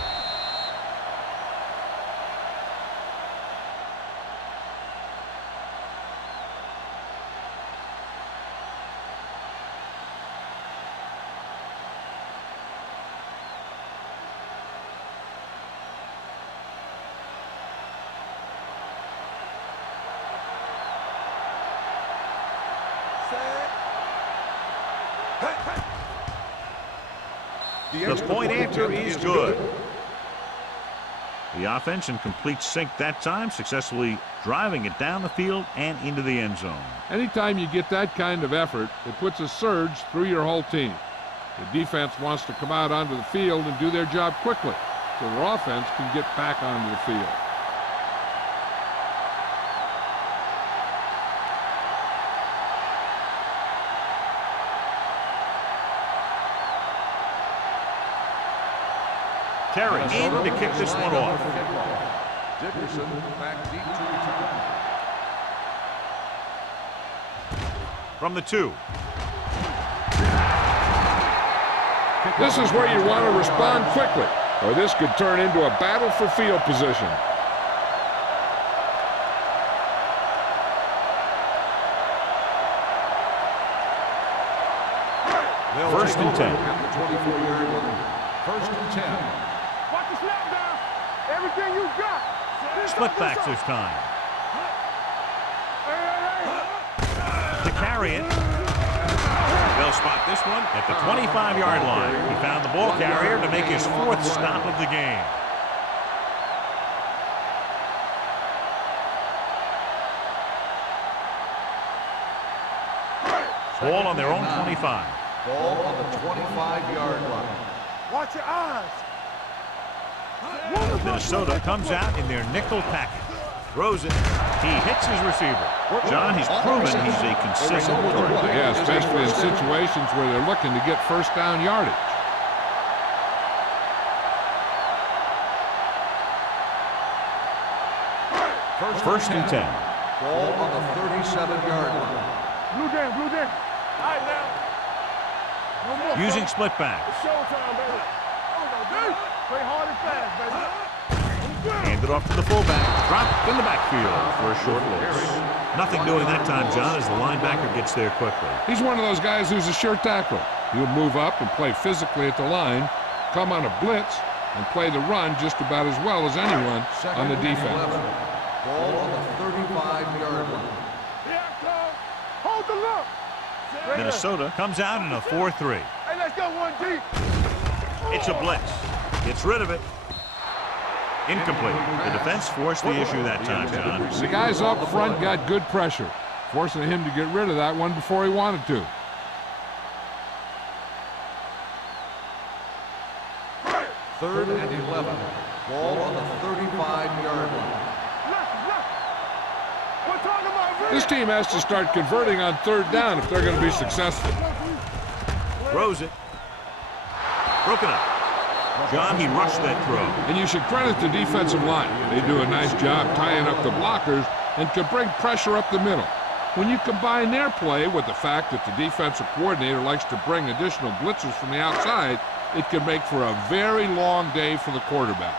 The point answer is good. The offense in complete sync that time, successfully driving it down the field and into the end zone. Anytime you get that kind of effort, it puts a surge through your whole team. The defense wants to come out onto the field and do their job quickly so their offense can get back onto the field. Terry in to kick this one off. Dickerson back deep to return. From the 2. This is where you want to respond quickly, or this could turn into a battle for field position. First and 10. At the 24-yard line. First and 10. Watch the snap down. Everything you got. Split backs this time. Hey. To carry it. They'll spot this one at the 25-yard line. He found the ball carrier to make his 4th stop of the game. Ball on their own 25. Ball on the 25-yard line. Watch your eyes. Minnesota comes out in their nickel package. Throws it. He hits his receiver. John, he's proven he's a consistent quarterback. Yeah, especially in situations where they're looking to get first down yardage. First and 10. Ball on the 37-yard line. Blue jam, blue jam. All right, now. No more, Using fellas. split backs. It's showtime, baby. Play hard and fast, baby. Handed off to the fullback. Dropped in the backfield for a short loss. Nothing doing that time, John, as the linebacker gets there quickly. He's one of those guys who's a sure tackler. He'll move up and play physically at the line, come on a blitz, and play the run just about as well as anyone on the defense. Ball on the 35-yard line. Here I come. Hold the look. Minnesota comes out in a 4-3. Hey, let's go one deep. It's a blitz. Gets rid of it. Incomplete. The defense forced the issue that time, John. The guys up front got good pressure, forcing him to get rid of that one before he wanted to. Third and 11. Ball on the 35-yard line. This team has to start converting on third down if they're going to be successful. Throws it. Broken up. John, he rushed that throw. And you should credit the defensive line. They do a nice job tying up the blockers and can bring pressure up the middle. When you combine their play with the fact that the defensive coordinator likes to bring additional blitzers from the outside, it can make for a very long day for the quarterback.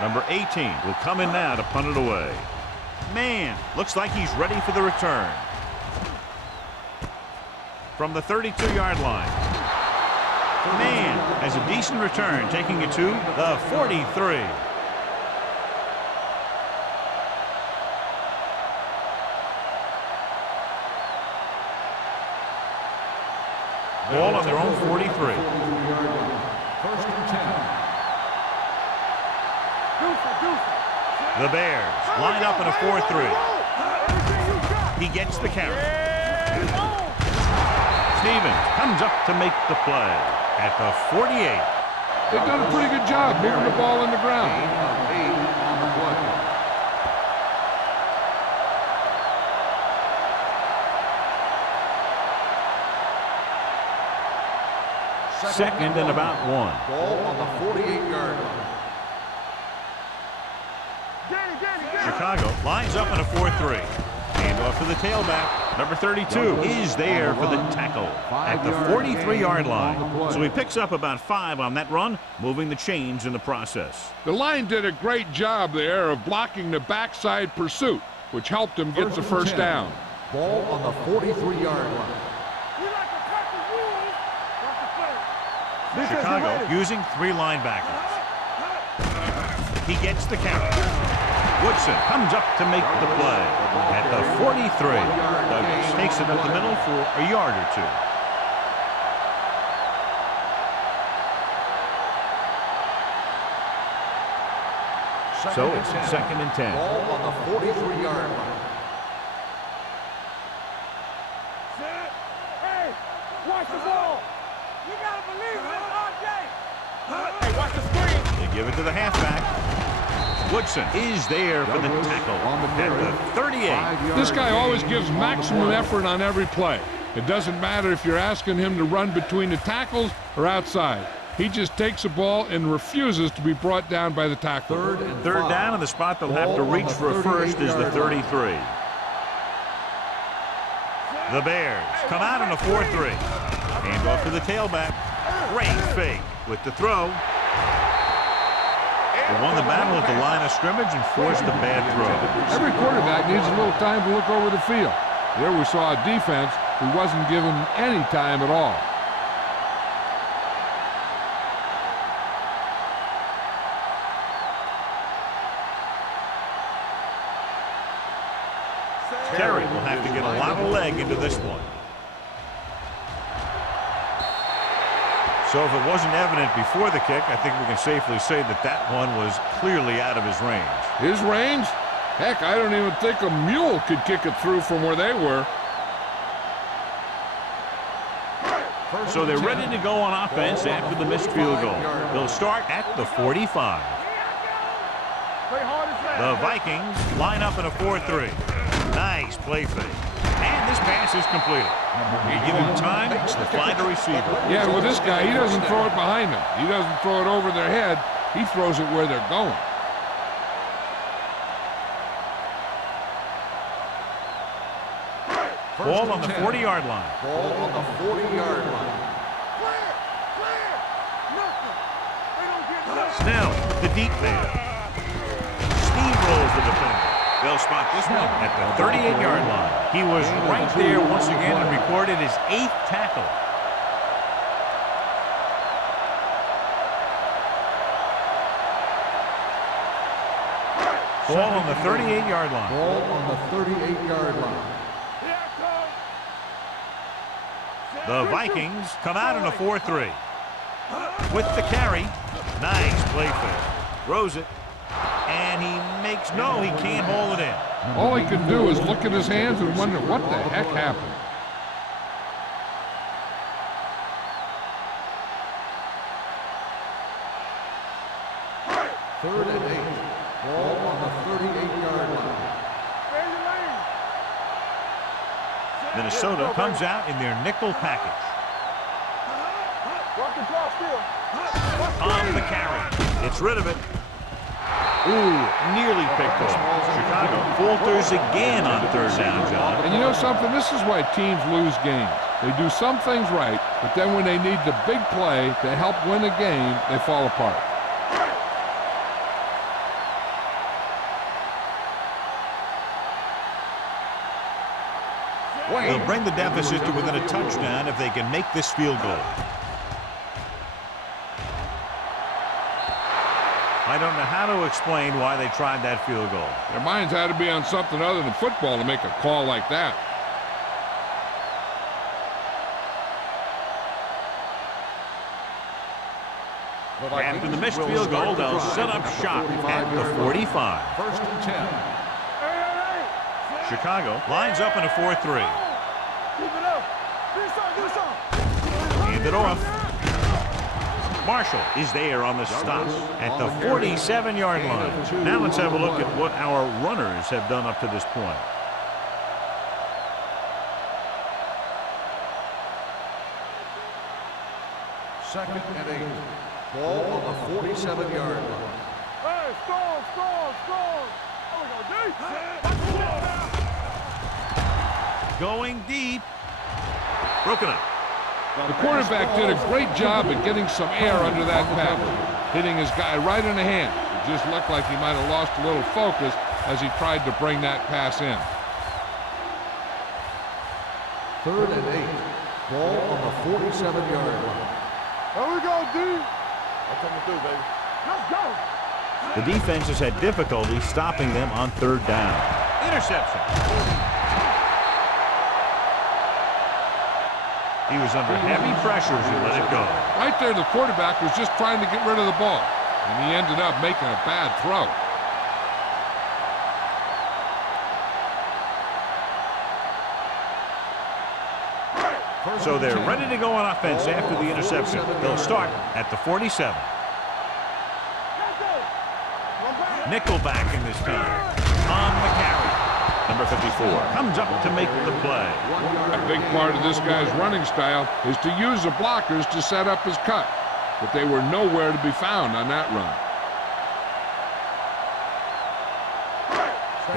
Number 18 will come in now to punt it away. Man, looks like he's ready for the return. From the 32-yard line. Man has a decent return, taking it to the 43. Ball on their own 43. First and 10. The Bears line up in a 4-3. He gets the carry. Stevens comes up to make the play at the 48. They've done a pretty good job moving the ball in the ground. Gain of 8 on the play. second and about 1. Ball on the 48-yard line. Chicago lines up in a 4-3. Handoff to the tailback. Number 32 is there for the tackle at the 43-yard line. So he picks up about 5 on that run, moving the chains in the process. The line did a great job there of blocking the backside pursuit, which helped him get the first down. Ball on the 43-yard line. Chicago using 3 linebackers. He gets the count. Woodson comes up to make the play at the 43. Douglas takes it up the middle for a yard or 2. So it's second and 10. Ball on the 43-yard line. Hey, watch the ball. You gotta believe in this, RJ. Hey, watch the screen. They give it to the halfback. Woodson is there for the tackle at the 38. This guy always gives maximum effort on every play. It doesn't matter if you're asking him to run between the tackles or outside. He just takes the ball and refuses to be brought down by the tackle. Third down, and the spot they'll have to reach for a first is the 33. The Bears come out in a 4-3. Handoff to the tailback. Great fake with the throw. They won the battle at the line of scrimmage and forced a bad throw. Every quarterback needs a little time to look over the field. There we saw a defense who wasn't given any time at all. Terry will have to get a lot of leg into this one. So if it wasn't evident before the kick, I think we can safely say that that one was clearly out of his range. His range? Heck, I don't even think a mule could kick it through from where they were. So they're ready to go on offense after the missed field goal. They'll start at the 45. The Vikings line up in a 4-3. Nice play fake. And this pass is completed. You give him time to find a receiver. Yeah, well, this guy, he doesn't throw it behind them. He doesn't throw it over their head. He throws it where they're going. Ball on the 40-yard line. Ball on the 40-yard line. Snell, the deep man. Steamrolls the defender. They'll spot this one at the 38-yard line. He was right there once again and recorded his 8th tackle. Ball on the 38-yard line. Ball on the 38-yard line. The Vikings come out in a 4-3. With the carry. Nice play fake. Throws it. And he makes no, he can't hold it in. All he can do is look at his hands and wonder what the heck happened. Third and 8. Ball on the 38-yard line. Minnesota comes out in their nickel package. On the carry. Gets rid of it. Ooh, nearly picked off. Chicago falters again on third down, John. And you know something? This is why teams lose games. They do some things right, but then when they need the big play to help win a game, they fall apart. They'll bring the deficit to within a touchdown if they can make this field goal. I don't know how to explain why they tried that field goal. Their minds had to be on something other than football to make a call like that. After the missed field goal, they'll set up shop at the 45. First and 10. Chicago lines up in a 4-3. Hand it off. Marshall is there on the stop at the 47-yard line. Now let's have a look at what our runners have done up to this point. Second and 8. Ball on the 47-yard line. Hey, strong. There we go, deep. Going deep. Broken up. The quarterback did a great job at getting some air under that pass, hitting his guy right in the hand. It just looked like he might have lost a little focus as he tried to bring that pass in. Third and 8. Ball on the 47-yard line. There we go, D. I'm coming through, baby. Let's go. The defense has had difficulty stopping them on third down. Interception. He was under heavy pressure as he let it go. Right there, the quarterback was just trying to get rid of the ball, and he ended up making a bad throw. So they're ready to go on offense after the interception. They'll start at the 47. Nickelback in this time. On the carry. Number 54 comes up to make the play. A big part of this guy's running style is to use the blockers to set up his cut, but they were nowhere to be found on that run.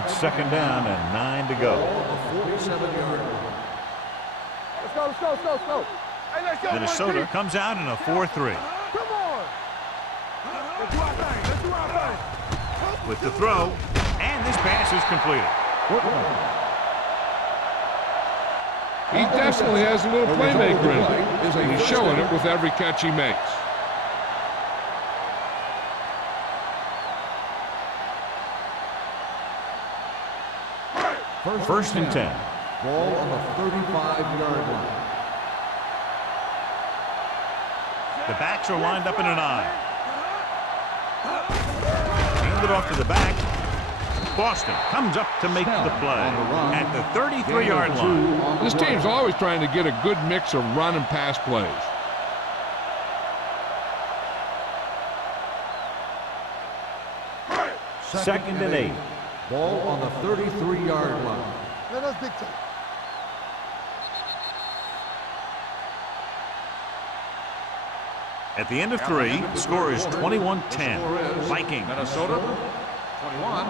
It's second down and 9 to go. Let's go. Hey, let's go. Minnesota comes out in a 4-3. Come on. Let's do our thing. With the throw, and this pass is completed. He definitely has a little playmaker in him, and he's showing it with every catch he makes. First and 10. Ball on the 35-yard line. The backs are lined up in an I. Hand it off to the back. Boston comes up to make the play at the 33-yard line. This team's always trying to get a good mix of run and pass plays. Second and 8. Ball on the 33-yard line. Let us dictate. At the end of 3, the score is 21-10. Vikings. Minnesota, 21.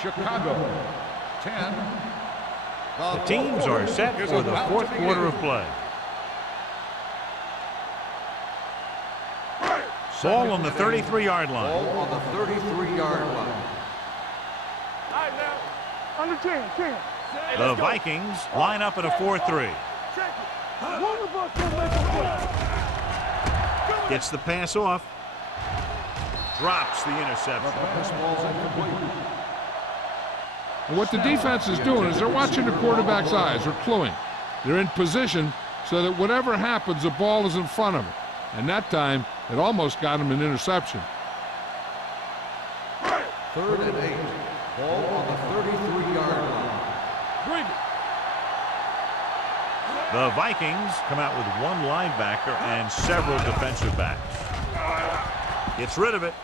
Chicago, 10. The teams are set for the fourth quarter of play. Ball on the 33-yard line. Ball on the 33-yard line. All right, now. Under 10. The Vikings line up in a 4-3. Check it. One of us will make a play. Gets the pass off. Drops the interception. This ball's incomplete. And what the defense is doing is they're watching the quarterback's eyes. They're cluing. They're in position so that whatever happens, the ball is in front of him. And that time, it almost got him an interception. Third and 8. Ball on the 33-yard line. Bring it. The Vikings come out with one linebacker and several defensive backs. Gets rid of it.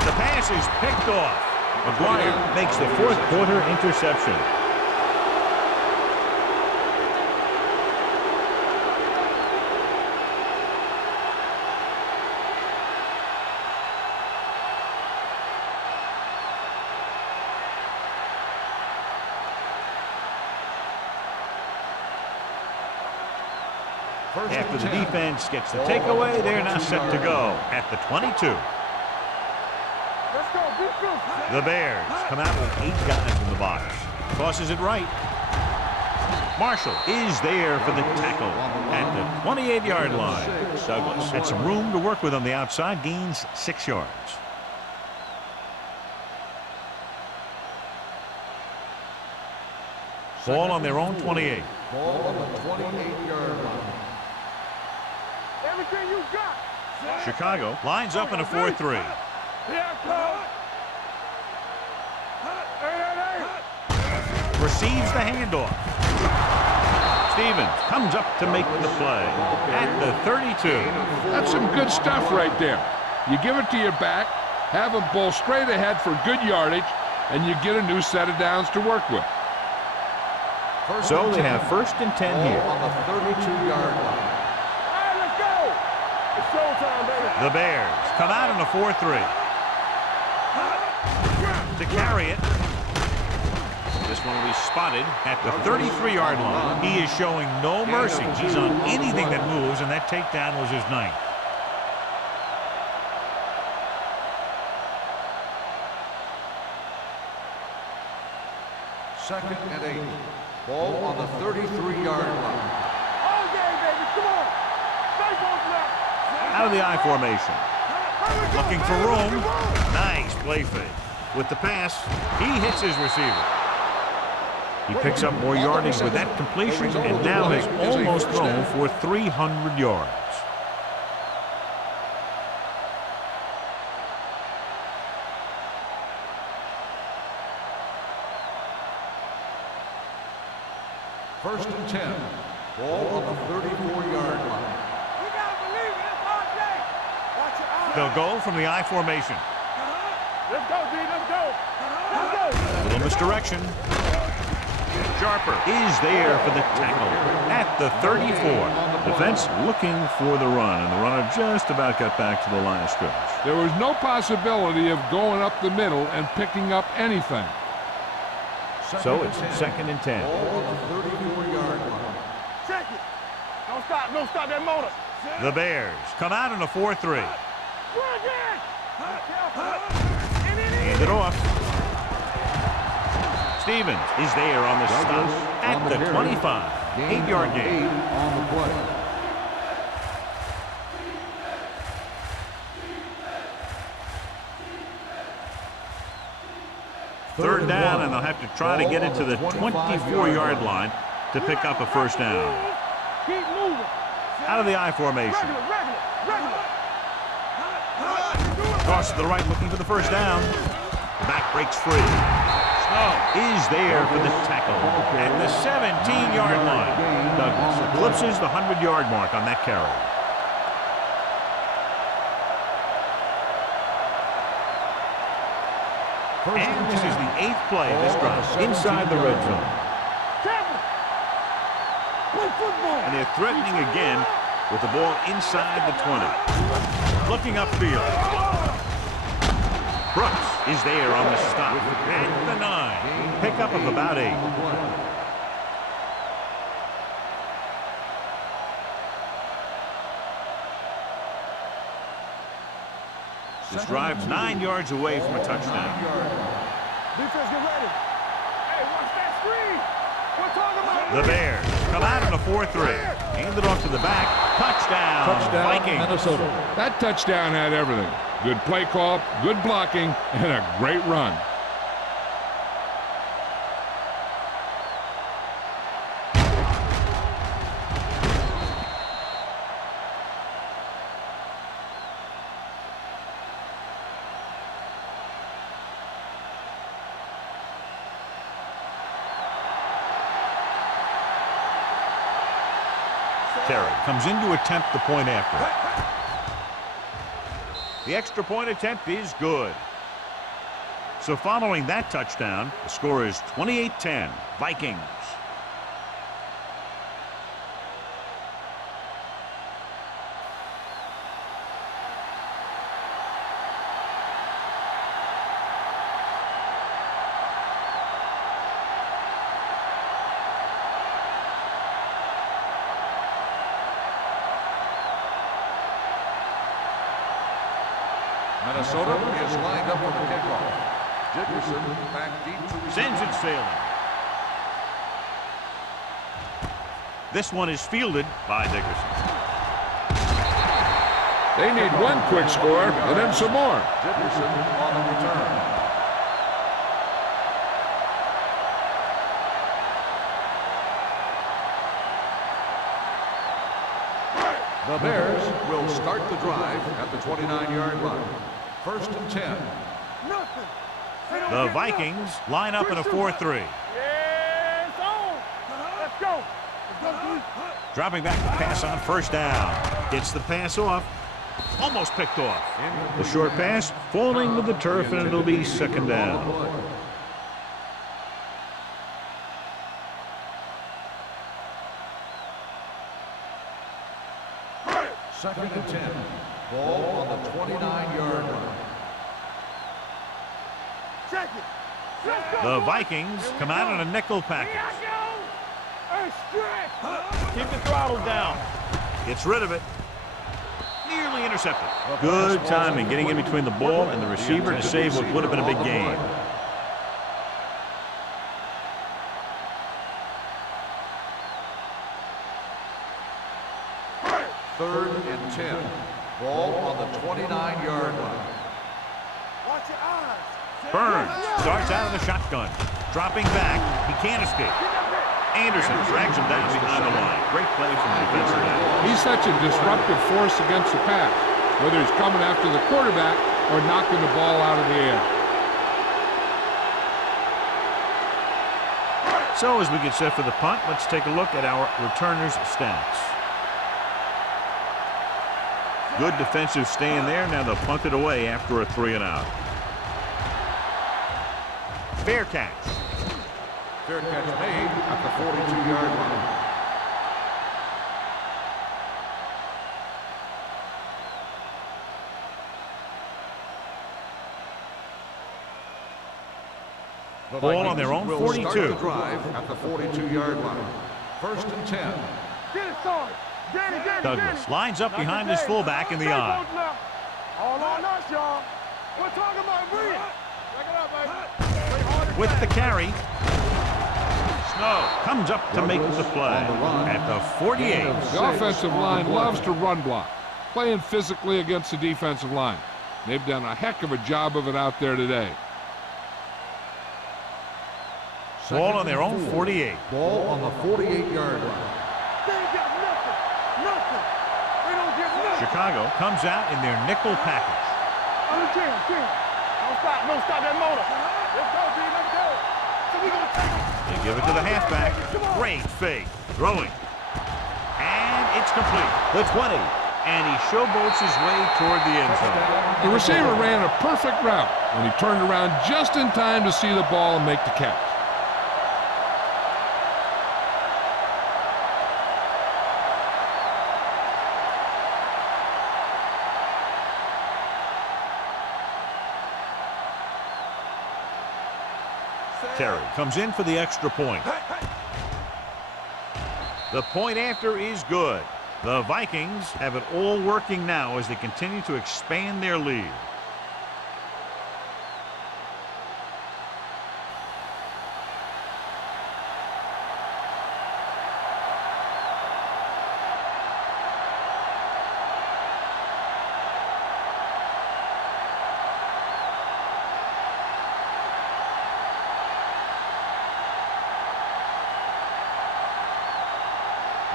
The pass is picked off. McGuire makes the fourth quarter interception. After the defense gets the takeaway, they're now set to go at the 22. Let's go. The Bears come out with 8 guys in the box. Tosses it right. Marshall is there for the tackle at the 28-yard line. Douglas had some room to work with on the outside, gains 6 yards. Ball on their own 28. Ball on the 28-yard line. Everything you got. Chicago lines up in a 4-3. Yeah, coach. Hey. Receives the handoff. Stevens comes up to make the play at the 32. That's some good stuff right there. You give it to your back, have him pull straight ahead for good yardage, and you get a new set of downs to work with. So they have first and 10 here. On the 32-yard line. All right, let's go. The Bears come out in a 4-3. To carry it. This one will be spotted at the 33-yard line. He is showing no mercy. He's on anything that moves, and that takedown was his 9th. Second and 8. Ball on the 33-yard line. All game, baby. Come on. Stay both left. Out of the I formation. Looking for room. Nice play fake. With the pass, he hits his receiver. He picks up more yardage with that completion and now has almost thrown for 300 yards. First and 10. Ball on the 34-yard line. We got to believe it. It's our day. Watch your eyes. They'll go from the I formation. Let's go, D. Let's go. Let's go. Little misdirection. Sharper is there for the tackle at the 34. Defense looking for the run, and the runner just about got back to the line of scrimmage. There was no possibility of going up the middle and picking up anything. So it's 2nd and 10. Ball on the 34-yard line. Check it. Don't stop. Don't stop that motor. The Bears come out in a 4-3. Run again. Hand it off. Stevens is there on the stop at the 25. 8-yard gain. On the play. Third down, and they'll have to try to get it to the 24-yard line to pick up a first down. Keep moving. Out of the I formation. Regular. Cross to the right, looking for the first down. The back breaks free. Snow is there for the tackle at the 17-yard line. Douglas eclipses the 100-yard mark on that carry. And this is the 8th play of this drive inside the red zone. Play football. And they're threatening again with the ball inside the 20. Looking upfield. Brooks is there on the stop at the 9. Pickup of about 8. This drive's 9 yards away from a touchdown. Defense, get ready. Hey, watch that screen. We're talking about The Bears come out in a 4-3. Hand it off to the back. Touchdown, Vikings. Minnesota. That touchdown had everything. Good play call, good blocking, and a great run. Terry comes in to attempt the point after. The extra point attempt is good. So following that touchdown, the score is 28-10, Vikings. Minnesota is lined up for the kickoff. Dickerson back deep to receive. Sends it sailing. This one is fielded by Dickerson. They need one quick score and then some more. Dickerson on the return. The Bears will start the drive at the 29-yard line. First and 10. nothing. The Vikings line up in a 4-3. Yeah, it's on. Let's go. Let's go, D. Dropping back to pass on first down. Gets the pass off. Almost picked off. The short pass falling to the turf, and it'll be second down. Second and 10. Ball on the 29-yard line. Check it. Let's go. The Vikings come out in a nickel package. Hey, stretch. Keep the throttle down. Gets rid of it. Nearly intercepted. Good timing getting in between the ball and the receiver to save what would have been a big gain. Third and 10. Ball on the 29-yard line. Watch your eyes. Burns starts out of the shotgun. Dropping back. He can't escape. Anderson drags him down behind the line. Great play from the defensive end. He's such a disruptive force against the pass, whether he's coming after the quarterback or knocking the ball out of the air. So as we get set for the punt, let's take a look at our returners' stats. Good defensive stand there. Now they'll punt it away after a 3-and-out. Fair catch. Fair catch made at the 42-yard line. Ball on their own 42. Start the drive at the 42-yard line. First and 10. Get it, Sarge. Get it. Douglas lines up behind his fullback in the eye. All on us, y'all. We're talking about Reed. Check it out, baby. With the carry. Snow comes up to make the play at the 48. The offensive line loves to run block, playing physically against the defensive line. They've done a heck of a job of it out there today. Ball on their own 48. Ball on the 48-yard line. They ain't got nothing. They don't get nothing. Chicago comes out in their nickel package. Jim. Don't stop that motor. Let's go, G. Let's go. So we gonna take it. They give it to the halfback. Great fake. Throwing. And it's complete. The 20. And he showboats his way toward the end zone. The receiver ran a perfect route when he turned around just in time to see the ball and make the catch. Terry comes in for the extra point. The point after is good. The Vikings have it all working now as they continue to expand their lead.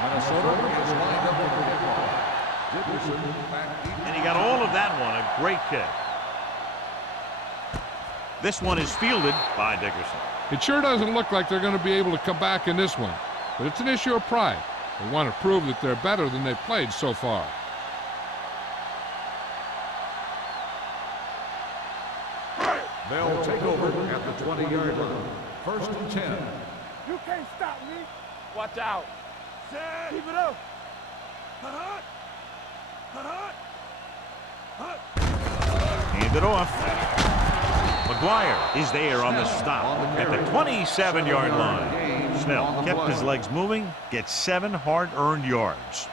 Minnesota is lined up for the kickoff. Dickerson back deep. And he got all of that one. A great kick. This one is fielded by Dickerson. It sure doesn't look like they're going to be able to come back in this one, but it's an issue of pride. They want to prove that they're better than they've played so far. They'll take over at the 20-yard line. First and 10. You can't stop me. Watch out. Keep it up. Hand it off. McGuire is there on the stop at the 27-yard line. Snell kept his legs moving, gets 7 hard-earned yards.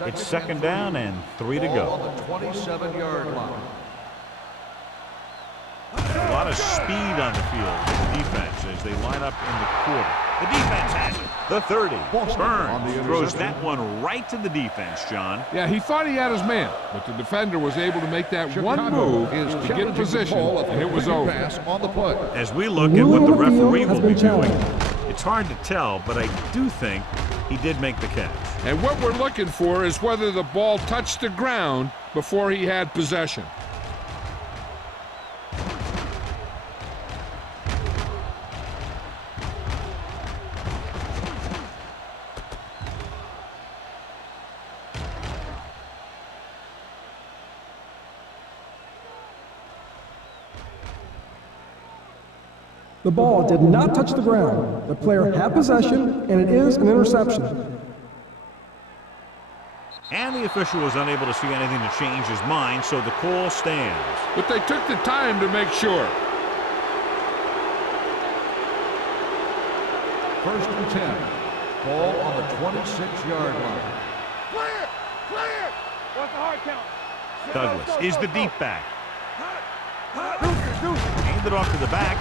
It's second down and 3 to go. On the 27-yard line. A lot of speed on the field for the defense as they line up in the quarter. The defense has it. The 30. Burns throws that one right to the defense, John. Yeah, he thought he had his man, but the defender was able to make that one move to get position, and it was over. On the play. As we look at what the referee will be doing, it's hard to tell, but I do think he did make the catch. And what we're looking for is whether the ball touched the ground before he had possession. The ball did not touch the ground. The player had possession, and it is an interception. And the official was unable to see anything to change his mind, so the call stands. But they took the time to make sure. First and 10. Ball on the 26-yard line. Clear! Clear! What's the hard count? Douglas is the deep back. Deuces. Handed off to the back.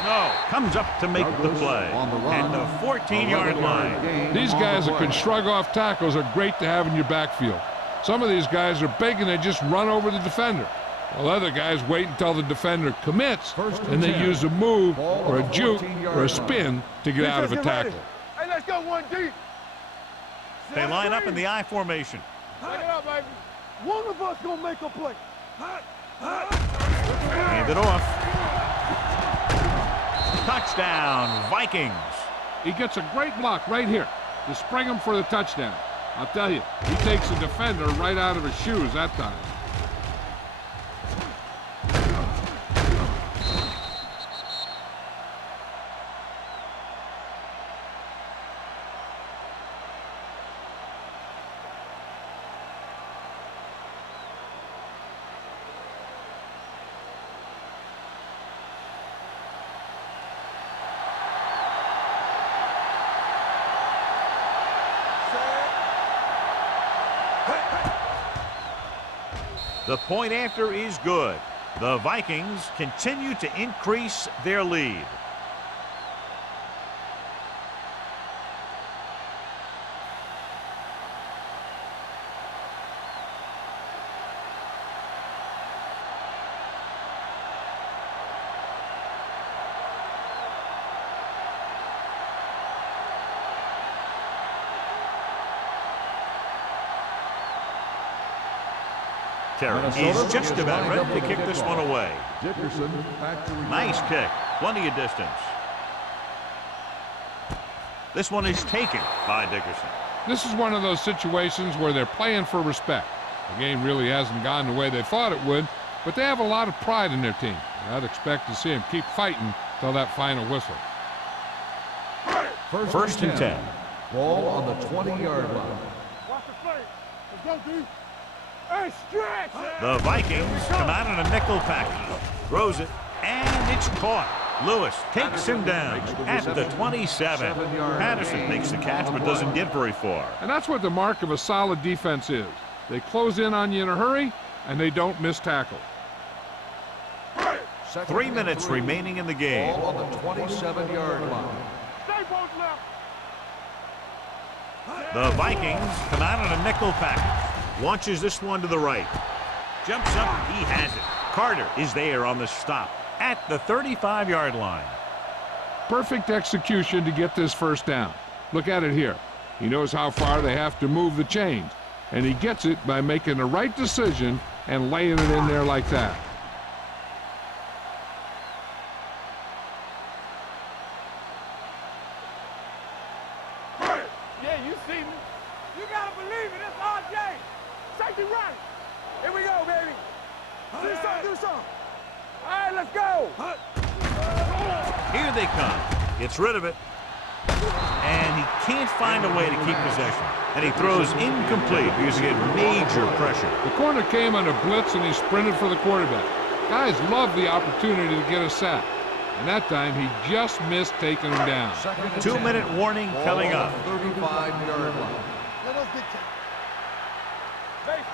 Snow comes up to make the play. At the 14-yard line. These guys that can shrug off tackles are great to have in your backfield. Some of these guys are big and they just run over the defender. While other guys wait until the defender commits and they use a move or a juke or a spin to get out of a tackle. Hey, let's go one deep. They line up in the I formation. Take it up, baby. One of us gonna make a play. Handed off. Touchdown, Vikings. He gets a great block right here to spring him for the touchdown. I'll tell you, he takes the defender right out of his shoes that time. The point after is good. The Vikings continue to increase their lead. He's just about ready to kick this one away. Dickerson back to Nice kick. Plenty of distance. This one is taken by Dickerson. This is one of those situations where they're playing for respect. The game really hasn't gone the way they thought it would, but they have a lot of pride in their team. I'd expect to see them keep fighting till that final whistle. First and 10. Ball on the 20-yard line. Watch the play. Let's go, dude. Hey, stretch! The Vikings come out in a nickel package. Throws it, and it's caught. Lewis takes him down at the 27. Patterson makes the catch but doesn't get very far. And that's what the mark of a solid defense is. They close in on you in a hurry, and they don't miss tackle. 3 minutes remaining in the game. Ball on the 27-yard line. Stay both left. The Vikings come out in a nickel package. Launches this one to the right. Jumps up. He has it. Carter is there on the stop at the 35-yard line. Perfect execution to get this first down. Look at it here. He knows how far they have to move the chains, and he gets it by making the right decision and laying it in there like that. Yeah, you see me. You gotta believe it. It's RJ. Safety right. Here we go, baby. Do something. All right, let's go. Here they come. Gets rid of it. And he can't find a way to keep possession. And he throws incomplete because he had major pressure. The corner came on a blitz and he sprinted for the quarterback. Guys love the opportunity to get a sack. And that time he just missed taking him down. 2-minute warning coming up. 35-yard line. Let us dictate. Base.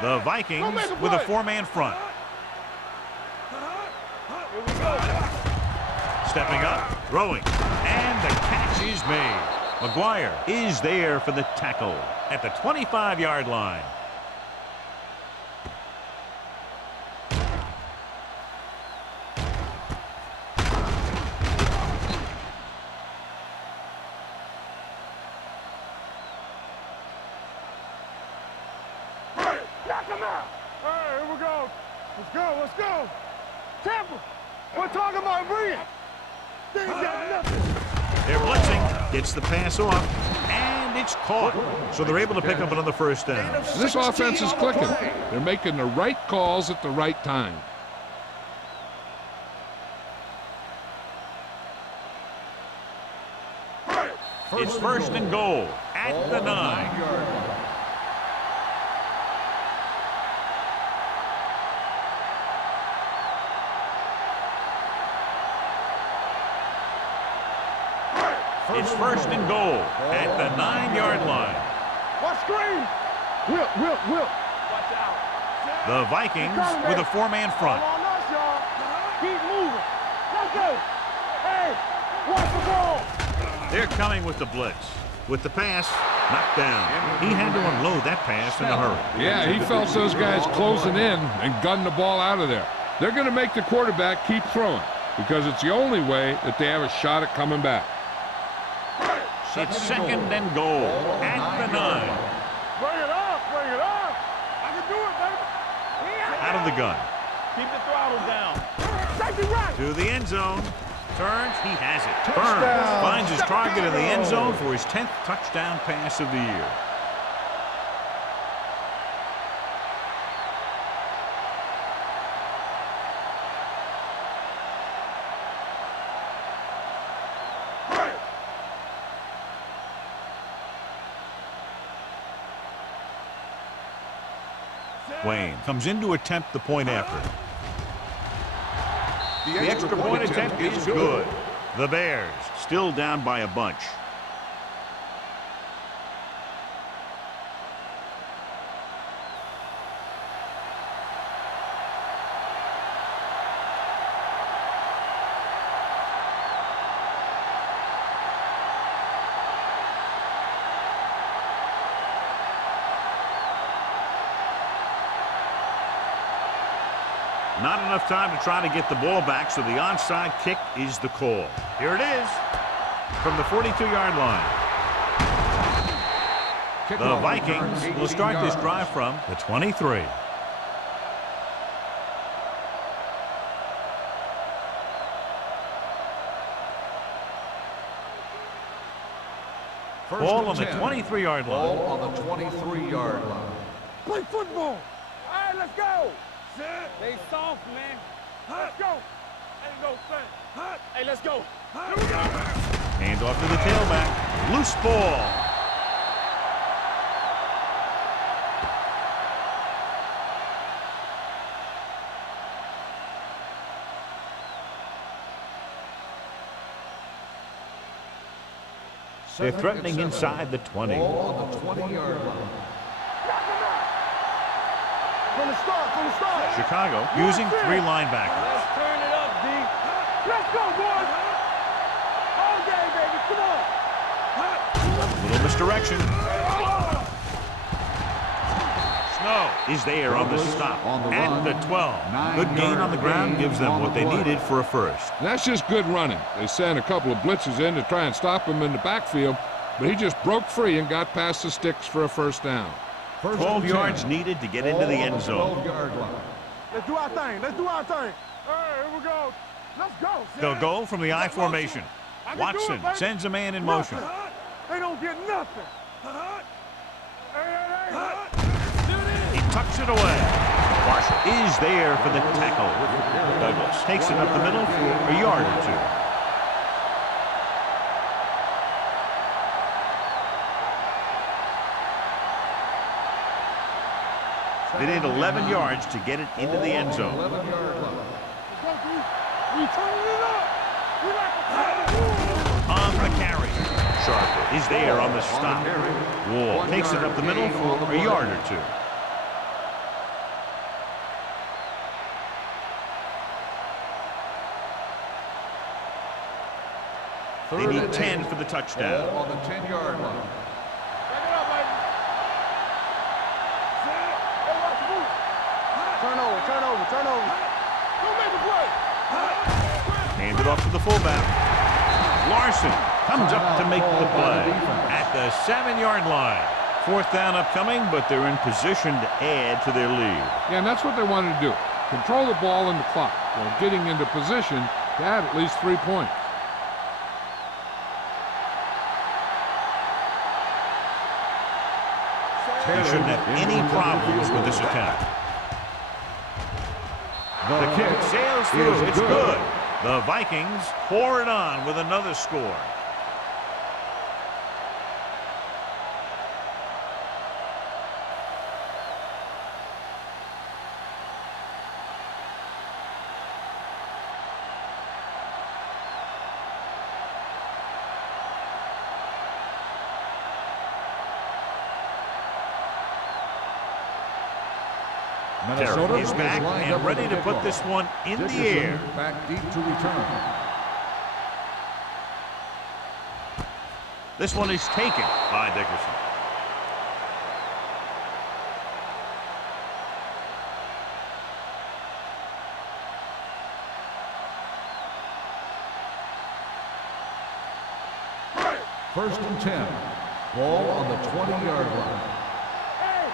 The Vikings with a 4-man front. Here we go. Stepping up, throwing, and the catch is made. McGuire is there for the tackle at the 25-yard line. Knock him out. All right, here we go. Let's go. Tampa, we're talking about Reed. They ain't got nothing. They're blitzing, gets the pass off, and it's caught. So they're able to pick up another first down. This offense is clicking. They're making the right calls at the right time. It's first and goal at the 9. It's first and goal at the 9-yard line. What screen? Whip. Watch out. The Vikings with a 4-man front. On us, y'all. Keep moving. Let's go. Hey, watch the ball. They're coming with the blitz. With the pass, knocked down. He had to unload that pass in a hurry. Yeah, he felt those guys closing in and gunned the ball out of there. They're going to make the quarterback keep throwing because it's the only way that they have a shot at coming back. It's second and goal at the 9. Bring it up. I can do it, baby. Out of the gun. Keep the throttle down. Safety right. To the end zone. Turns. He has it. Burns finds his target in the end zone for his 10th touchdown pass of the year. Wayne comes in to attempt the point after. The extra point attempt is good. The Bears still down by a bunch. Not enough time to try to get the ball back, so the onside kick is the call. Here it is from the 42-yard line. The Vikings will start this drive from the 23. Ball on the 23-yard line. Ball on the 23-yard line. Play football. All right, let's go. They soft, man. Let's go. Hey, go, son. Hey, let's go. Here we go. Hand off to the tailback. Loose ball. They're threatening inside the 20. Ball on the 20-yard line. From the start. Chicago using 3 linebackers. Let's turn it up, D. Let's go, boys. All day, baby. Come on. Little misdirection. Snow is there on the stop at the 12. Good gain on the ground gives them what they needed for a first. That's just good running. They sent a couple of blitzes in to try and stop him in the backfield, but he just broke free and got past the sticks for a first down. 12 yards needed to get into the end zone. Let's do our thing. Hey, here we go. Let's go. They'll go from the I formation. Watson sends a man in motion. They don't get nothing. He tucks it away. Marshall is there for the tackle. Douglas takes it up the middle for a yard or 2. They need 11 yards to get it into the end zone. On the carry. Sharp is there on the stop. Wall takes it up the middle for a yard or 2. They need 10 for the touchdown. On the 10-yard line. Turn over. Don't make a play. Hand it off to the fullback. Larson comes up to make the play at the 7-yard line. 4th down upcoming, but they're in position to add to their lead. Yeah, and that's what they wanted to do. Control the ball and the clock while getting into position to add at least 3 points. He shouldn't have any problems with this attempt. The kick sails through. It's good. The Vikings pour it on with another score. Minnesota is back lined and up ready with to the put kickoff. this one in the Dickerson air. back deep to return. This one is taken by Dickerson. First and 10. Ball on the 20-yard line. Hey,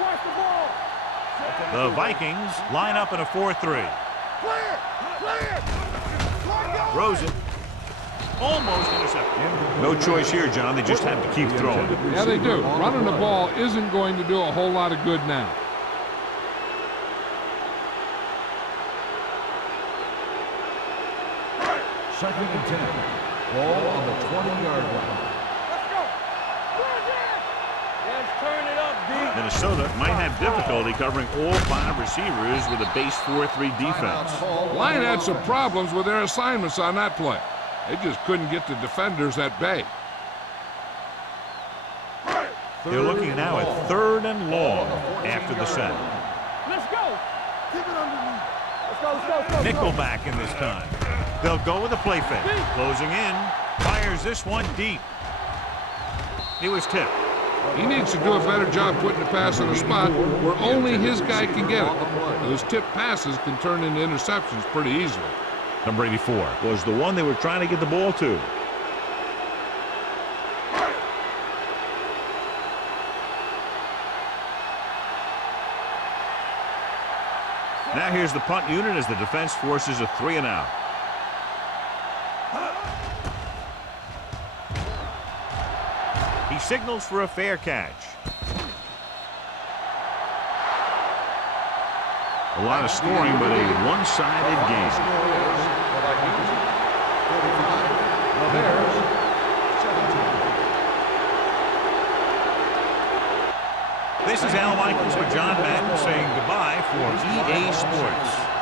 watch the ball. The Vikings line up in a 4-3. Clear, clear. Throws it. Almost intercepted. No choice here, John. They just have to keep throwing. Yeah, they do. Running the ball isn't going to do a whole lot of good now. Second and 10. Ball on the 20-yard line. Let's go. Let's turn it up, D. Minnesota might have difficulty covering all 5 receivers with a base 4-3 defense. Timeout call. Line had some problems with their assignments on that play. They just couldn't get the defenders at bay. They're looking now at 3rd and long after the set. Let's go. Keep it underneath. Let's go, let's go, let's go. Nickelback in this time. They'll go with a play fake. Closing in. Fires this one deep. He was tipped. He needs to do a better job putting the pass in a spot where only his guy can get it. Those tipped passes can turn into interceptions pretty easily. Number 84 was the one they were trying to get the ball to. Now here's the punt unit as the defense forces a 3-and-out. He signals for a fair catch. A lot of scoring, but a one-sided game. Score is the Vikings 45, the Bears 17. This is Al Michaels with John Madden saying goodbye for EA Sports.